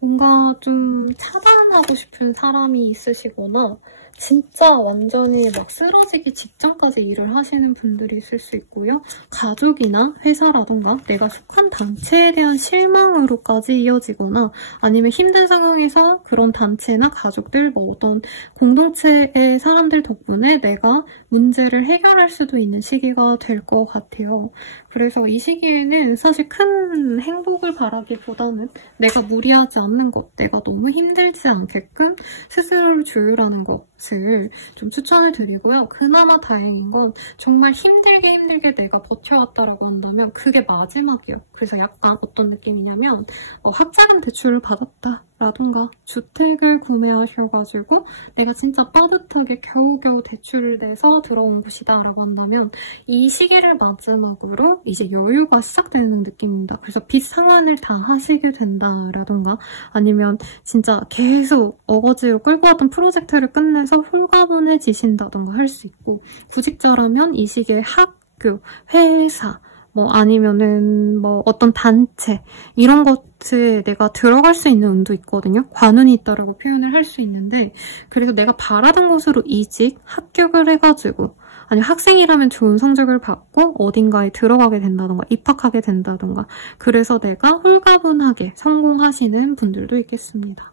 뭔가 좀 차단하고 싶은 사람이 있으시거나 진짜 완전히 막 쓰러지기 직전까지 일을 하시는 분들이 있을 수 있고요. 가족이나 회사라던가 내가 속한 단체에 대한 실망으로까지 이어지거나 아니면 힘든 상황에서 그런 단체나 가족들, 뭐 어떤 공동체의 사람들 덕분에 내가 문제를 해결할 수도 있는 시기가 될 것 같아요. 그래서 이 시기에는 사실 큰 행복을 바라기보다는 내가 무리하지 않는 것, 내가 너무 힘들지 않게끔 스스로를 조율하는 것을 좀 추천을 드리고요. 그나마 다행인 건 정말 힘들게 내가 버텨왔다라고 한다면 그게 마지막이에요. 그래서 약간 어떤 느낌이냐면 학자금 대출을 받았다. 라던가 주택을 구매하셔가지고 내가 진짜 빠듯하게 겨우겨우 대출을 내서 들어온 곳이다 라고 한다면 이 시기를 마지막으로 이제 여유가 시작되는 느낌입니다. 그래서 빚 상환을 다 하시게 된다라던가 아니면 진짜 계속 어거지로 끌고 왔던 프로젝트를 끝내서 홀가분해지신다던가 할 수 있고 구직자라면 이 시기에 학교, 회사 뭐 아니면은 뭐 어떤 단체 이런 것에 내가 들어갈 수 있는 운도 있거든요. 관운이 있다라고 표현을 할 수 있는데 그래서 내가 바라던 곳으로 이직, 합격을 해가지고 아니 학생이라면 좋은 성적을 받고 어딘가에 들어가게 된다던가 입학하게 된다던가 그래서 내가 홀가분하게 성공하시는 분들도 있겠습니다.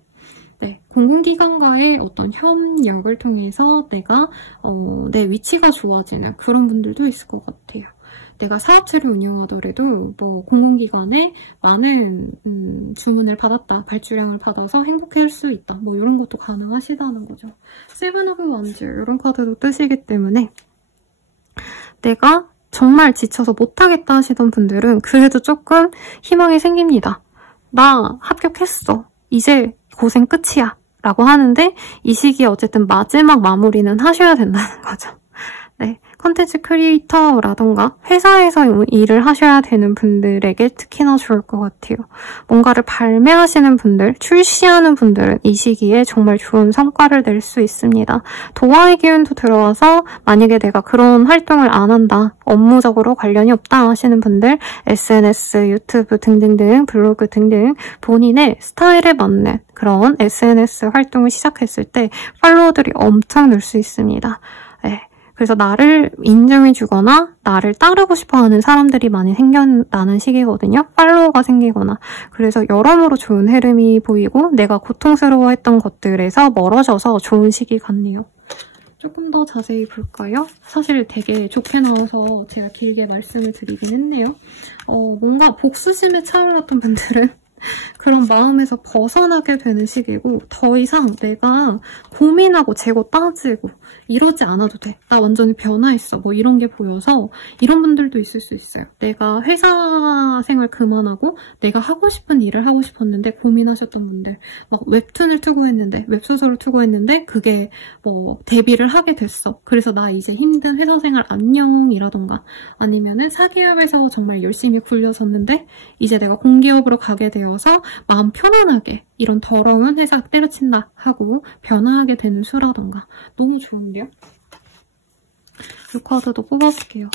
네, 공공기관과의 어떤 협력을 통해서 내가 내 위치가 좋아지는 그런 분들도 있을 것 같아요. 내가 사업체를 운영하더라도 뭐 공공기관에 많은 주문을 받았다, 발주량을 받아서 행복해할 수 있다, 뭐 이런 것도 가능하시다는 거죠. 세븐 오브 원즈 이런 카드도 뜨시기 때문에 내가 정말 지쳐서 못하겠다 하시던 분들은 그래도 조금 희망이 생깁니다. 나 합격했어. 이제 고생 끝이야. 라고 하는데 이 시기에 어쨌든 마지막 마무리는 하셔야 된다는 거죠. 네, 컨텐츠 크리에이터라던가 회사에서 일을 하셔야 되는 분들에게 특히나 좋을 것 같아요. 뭔가를 발매하시는 분들, 출시하는 분들은 이 시기에 정말 좋은 성과를 낼 수 있습니다. 도화의 기운도 들어와서 만약에 내가 그런 활동을 안 한다, 업무적으로 관련이 없다 하시는 분들 SNS, 유튜브 등등등, 블로그 등등 본인의 스타일에 맞는 그런 SNS 활동을 시작했을 때 팔로워들이 엄청 늘 수 있습니다. 네. 그래서 나를 인정해주거나 나를 따르고 싶어하는 사람들이 많이 생겨나는 시기거든요. 팔로워가 생기거나. 그래서 여러모로 좋은 흐름이 보이고 내가 고통스러워했던 것들에서 멀어져서 좋은 시기 같네요. 조금 더 자세히 볼까요? 사실 되게 좋게 나와서 제가 길게 말씀을 드리긴 했네요. 뭔가 복수심에 차올랐던 분들은 그런 마음에서 벗어나게 되는 시기고 더 이상 내가 고민하고 재고 따지고 이러지 않아도 돼. 나 완전히 변화했어. 뭐 이런 게 보여서 이런 분들도 있을 수 있어요. 내가 회사 생활 그만하고 내가 하고 싶은 일을 하고 싶었는데 고민하셨던 분들 막 웹툰을 투고했는데 웹소설을 투고했는데 그게 뭐 데뷔를 하게 됐어. 그래서 나 이제 힘든 회사 생활 안녕이라던가 아니면은 사기업에서 정말 열심히 굴려섰는데 이제 내가 공기업으로 가게 되어 되어서 마음 편안하게 이런 더러운 회사 때려친다 하고 변화하게 되는 수라던가 너무 좋은데요? 이 카드도 뽑아볼게요.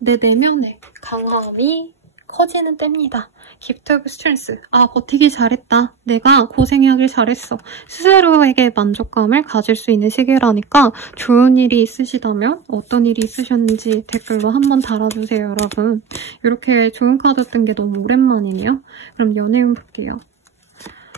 내 내면의 강함이 커지는 때입니다. Gift of Strength. 버티기 잘했다. 내가 고생하길 잘했어. 스스로에게 만족감을 가질 수 있는 시기라니까 좋은 일이 있으시다면 어떤 일이 있으셨는지 댓글로 한번 달아주세요, 여러분. 이렇게 좋은 카드 뜬 게 너무 오랜만이네요. 그럼 연애운 볼게요.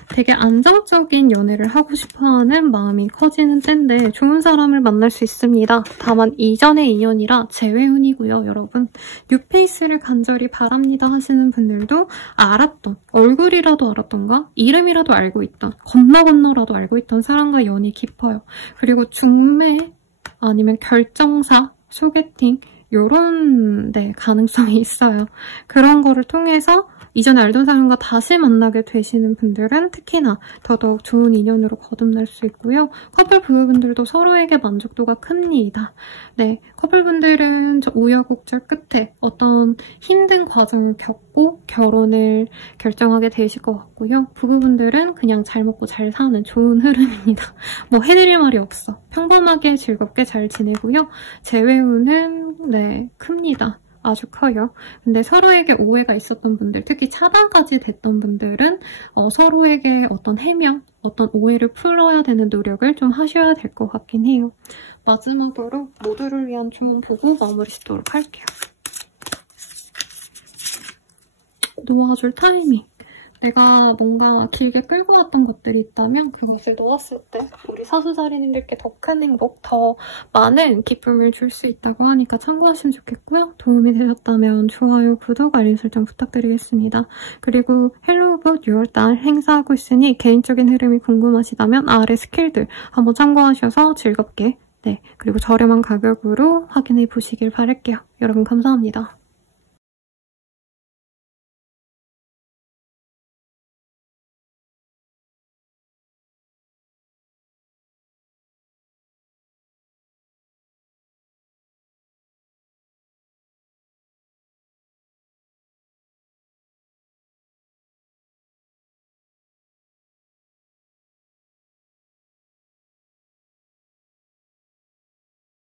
되게 안정적인 연애를 하고 싶어하는 마음이 커지는 때인데 좋은 사람을 만날 수 있습니다. 다만 이전의 인연이라 재회운이고요, 여러분. 뉴페이스를 간절히 바랍니다 하시는 분들도 알았던, 얼굴이라도 알았던가 이름이라도 알고 있던, 건너라도 알고 있던 사람과 연이 깊어요. 그리고 중매 아니면 결정사, 소개팅 이런 가능성이 있어요. 그런 거를 통해서 이전에 알던 사람과 다시 만나게 되시는 분들은 특히나 더더욱 좋은 인연으로 거듭날 수 있고요. 커플 부부분들도 서로에게 만족도가 큽니다. 네, 커플분들은 우여곡절 끝에 어떤 힘든 과정을 겪고 결혼을 결정하게 되실 것 같고요. 부부분들은 그냥 잘 먹고 잘 사는 좋은 흐름입니다. 뭐 해드릴 말이 없어. 평범하게 즐겁게 잘 지내고요. 재회운은 큽니다. 아주 커요. 근데 서로에게 오해가 있었던 분들, 특히 차단까지 됐던 분들은 서로에게 어떤 해명, 어떤 오해를 풀어야 되는 노력을 좀 하셔야 될 것 같긴 해요. 마지막으로 모두를 위한 조언 보고 마무리 짓도록 할게요. 놓아줄 타이밍. 내가 뭔가 길게 끌고 왔던 것들이 있다면 그것을 놓았을 때 우리 사수자리님들께 더 큰 행복, 더 많은 기쁨을 줄 수 있다고 하니까 참고하시면 좋겠고요. 도움이 되셨다면 좋아요, 구독, 알림 설정 부탁드리겠습니다. 그리고 헬로우봇 6월달 행사하고 있으니 개인적인 흐름이 궁금하시다면 아래 스킬들 한번 참고하셔서 즐겁게 그리고 저렴한 가격으로 확인해 보시길 바랄게요. 여러분 감사합니다.